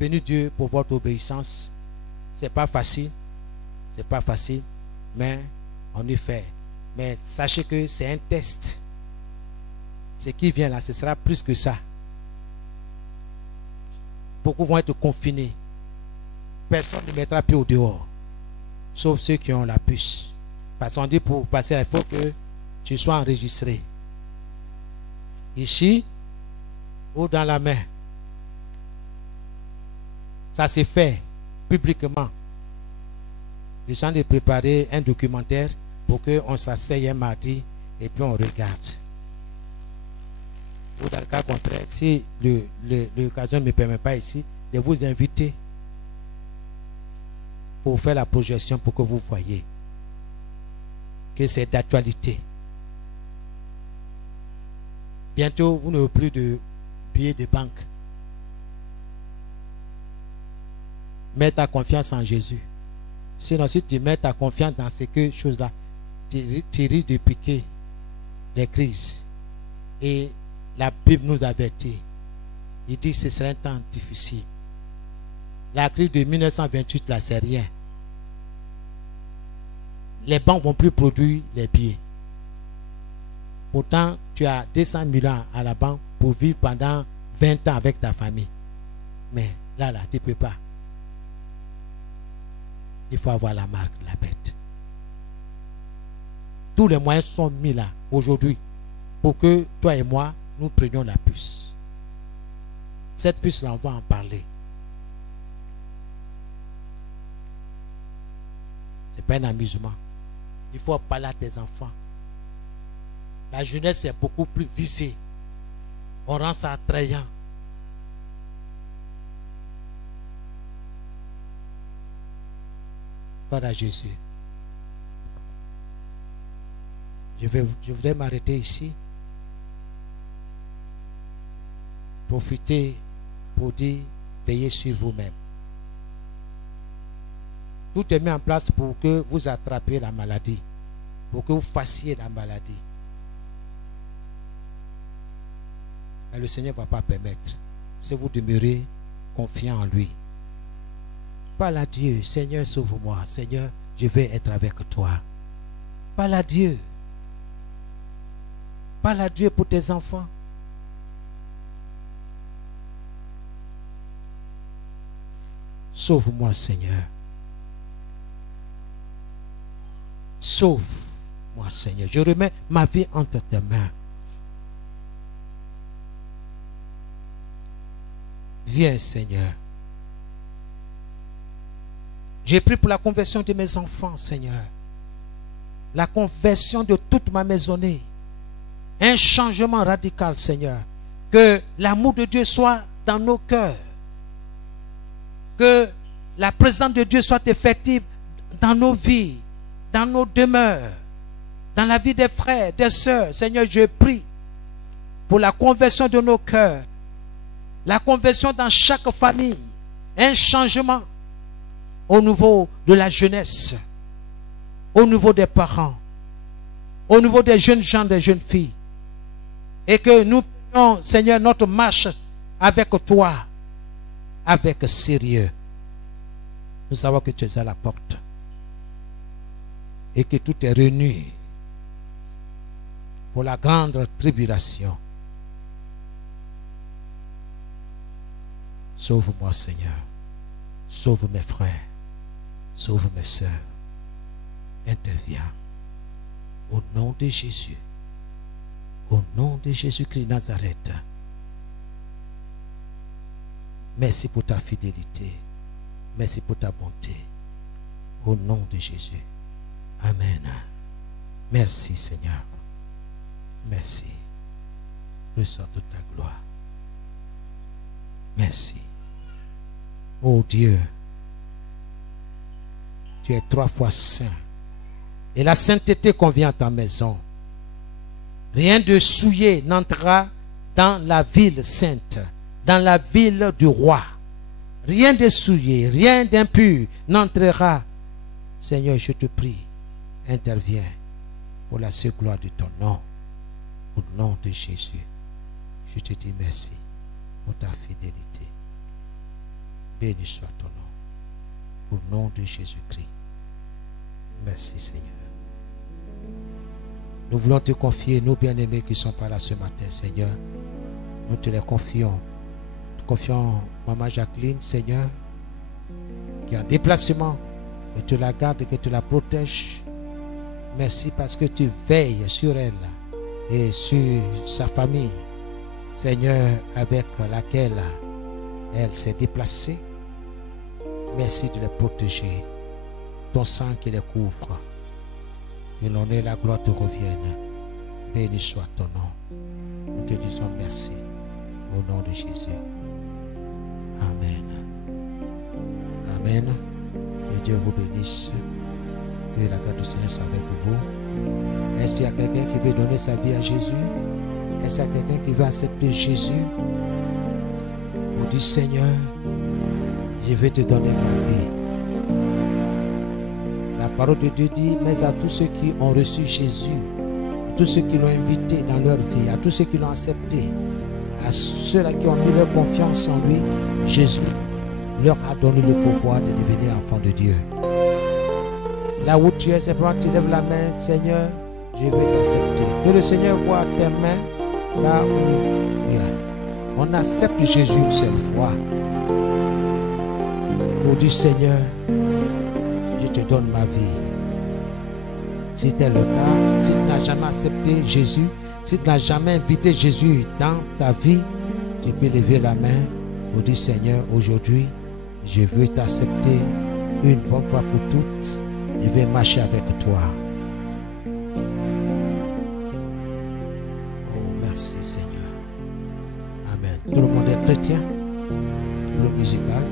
béni Dieu pour votre obéissance. C'est pas facile. C'est pas facile, mais on y fait. Mais sachez que c'est un test. Ce qui vient là, ce sera plus que ça. Beaucoup vont être confinés. Personne ne mettra pied au dehors. Sauf ceux qui ont la puce. Parce qu'on dit pour passer, il faut que tu sois enregistré. Ici ou dans la main. Ça s'est fait publiquement. Les gens de préparer un documentaire pour qu'on s'asseye un mardi et puis on regarde. Ou dans le cas contraire, si l'occasion ne me permet pas ici, de vous inviter pour faire la projection pour que vous voyez que c'est d'actualité. Bientôt, vous n'aurez plus de billets de banque. Mets ta confiance en Jésus. Sinon, si tu mets ta confiance dans ces choses-là, tu risques de piquer des crises. Et la Bible nous avertit. Il dit que ce sera un temps difficile. La crise de 1928, là, c'est rien. Les banques ne vont plus produire les billets. Pourtant, tu as 200 millions à la banque pour vivre pendant 20 ans avec ta famille. Mais là, tu ne peux pas. Il faut avoir la marque de la bête. Tous les moyens sont mis là, aujourd'hui, pour que toi et moi, nous prenions la puce. Cette puce-là, on va en parler. Ce n'est pas un amusement. Il faut parler à tes enfants. La jeunesse est beaucoup plus visée. On rend ça attrayant. Gloire à Jésus. Je voudrais m'arrêter ici. Profitez pour dire, veillez sur vous-même. Tout est mis en place pour que vous attrapiez la maladie, pour que vous fassiez la maladie. Mais le Seigneur ne va pas permettre. Si vous demeurez confiant en lui. Parle à Dieu, Seigneur, sauve-moi. Seigneur, je vais être avec toi. Parle à Dieu. Parle à Dieu pour tes enfants. Sauve-moi, Seigneur. Sauve-moi, Seigneur. Je remets ma vie entre tes mains. Viens, Seigneur. J'ai prié pour la conversion de mes enfants, Seigneur. La conversion de toute ma maisonnée. Un changement radical, Seigneur. Que l'amour de Dieu soit dans nos cœurs. Que la présence de Dieu soit effective dans nos vies, dans nos demeures, dans la vie des frères, des sœurs. Seigneur, je prie pour la conversion de nos cœurs. La conversion dans chaque famille. Un changement au niveau de la jeunesse, au niveau des parents, au niveau des jeunes gens, des jeunes filles. Et que nous prenions, Seigneur, notre marche avec toi, avec sérieux. Nous savons que tu es à la porte et que tout est réuni pour la grande tribulation. Sauve-moi, Seigneur. Sauve mes frères. Sauve mes sœurs. Interviens. Au nom de Jésus. Au nom de Jésus-Christ Nazareth. Merci pour ta fidélité. Merci pour ta bonté. Au nom de Jésus. Amen. Merci, Seigneur. Merci. Reçois toute ta gloire. Merci. Oh Dieu, tu es 3 fois saint. Et la sainteté convient à ta maison. Rien de souillé n'entrera dans la ville sainte, dans la ville du roi. Rien de souillé, rien d'impur n'entrera. Seigneur, je te prie, interviens pour la seule gloire de ton nom. Au nom de Jésus, je te dis merci pour ta fidélité. Béni soit ton nom. Au nom de Jésus-Christ. Merci, Seigneur. Nous voulons te confier nos bien-aimés qui sont par là ce matin, Seigneur. Nous te les confions. Nous confions Maman Jacqueline, Seigneur, qui est en déplacement. Que tu la gardes et que tu la protèges. Merci parce que tu veilles sur elle et sur sa famille, Seigneur, avec laquelle elle s'est déplacée. Merci de les protéger. Ton sang qui les couvre. Que l'honneur et la gloire te reviennent. Béni soit ton nom. Nous te disons merci. Au nom de Jésus. Amen. Amen. Que Dieu vous bénisse. Que la grâce du Seigneur soit avec vous. Est-ce qu'il y a quelqu'un qui veut donner sa vie à Jésus? Est-ce qu'il y a quelqu'un qui veut accepter Jésus? Vous dites, Seigneur, je vais te donner ma vie. La parole de Dieu dit, mais à tous ceux qui ont reçu Jésus, à tous ceux qui l'ont invité dans leur vie, à tous ceux qui l'ont accepté, à ceux-là qui ont mis leur confiance en lui, Jésus leur a donné le pouvoir de devenir enfants de Dieu. Là où tu es, simplement tu lèves la main, Seigneur, je vais t'accepter. Que le Seigneur voit tes mains là où tu es. On accepte Jésus une seule fois. Pour dire, Seigneur, je te donne ma vie. Si tel est le cas, si tu n'as jamais accepté Jésus, si tu n'as jamais invité Jésus dans ta vie, tu peux lever la main pour dire, Seigneur, aujourd'hui, je veux t'accepter une bonne fois pour toutes. Je vais marcher avec toi. Oh, merci Seigneur. Amen. Tout le monde est chrétien. Tout le musical.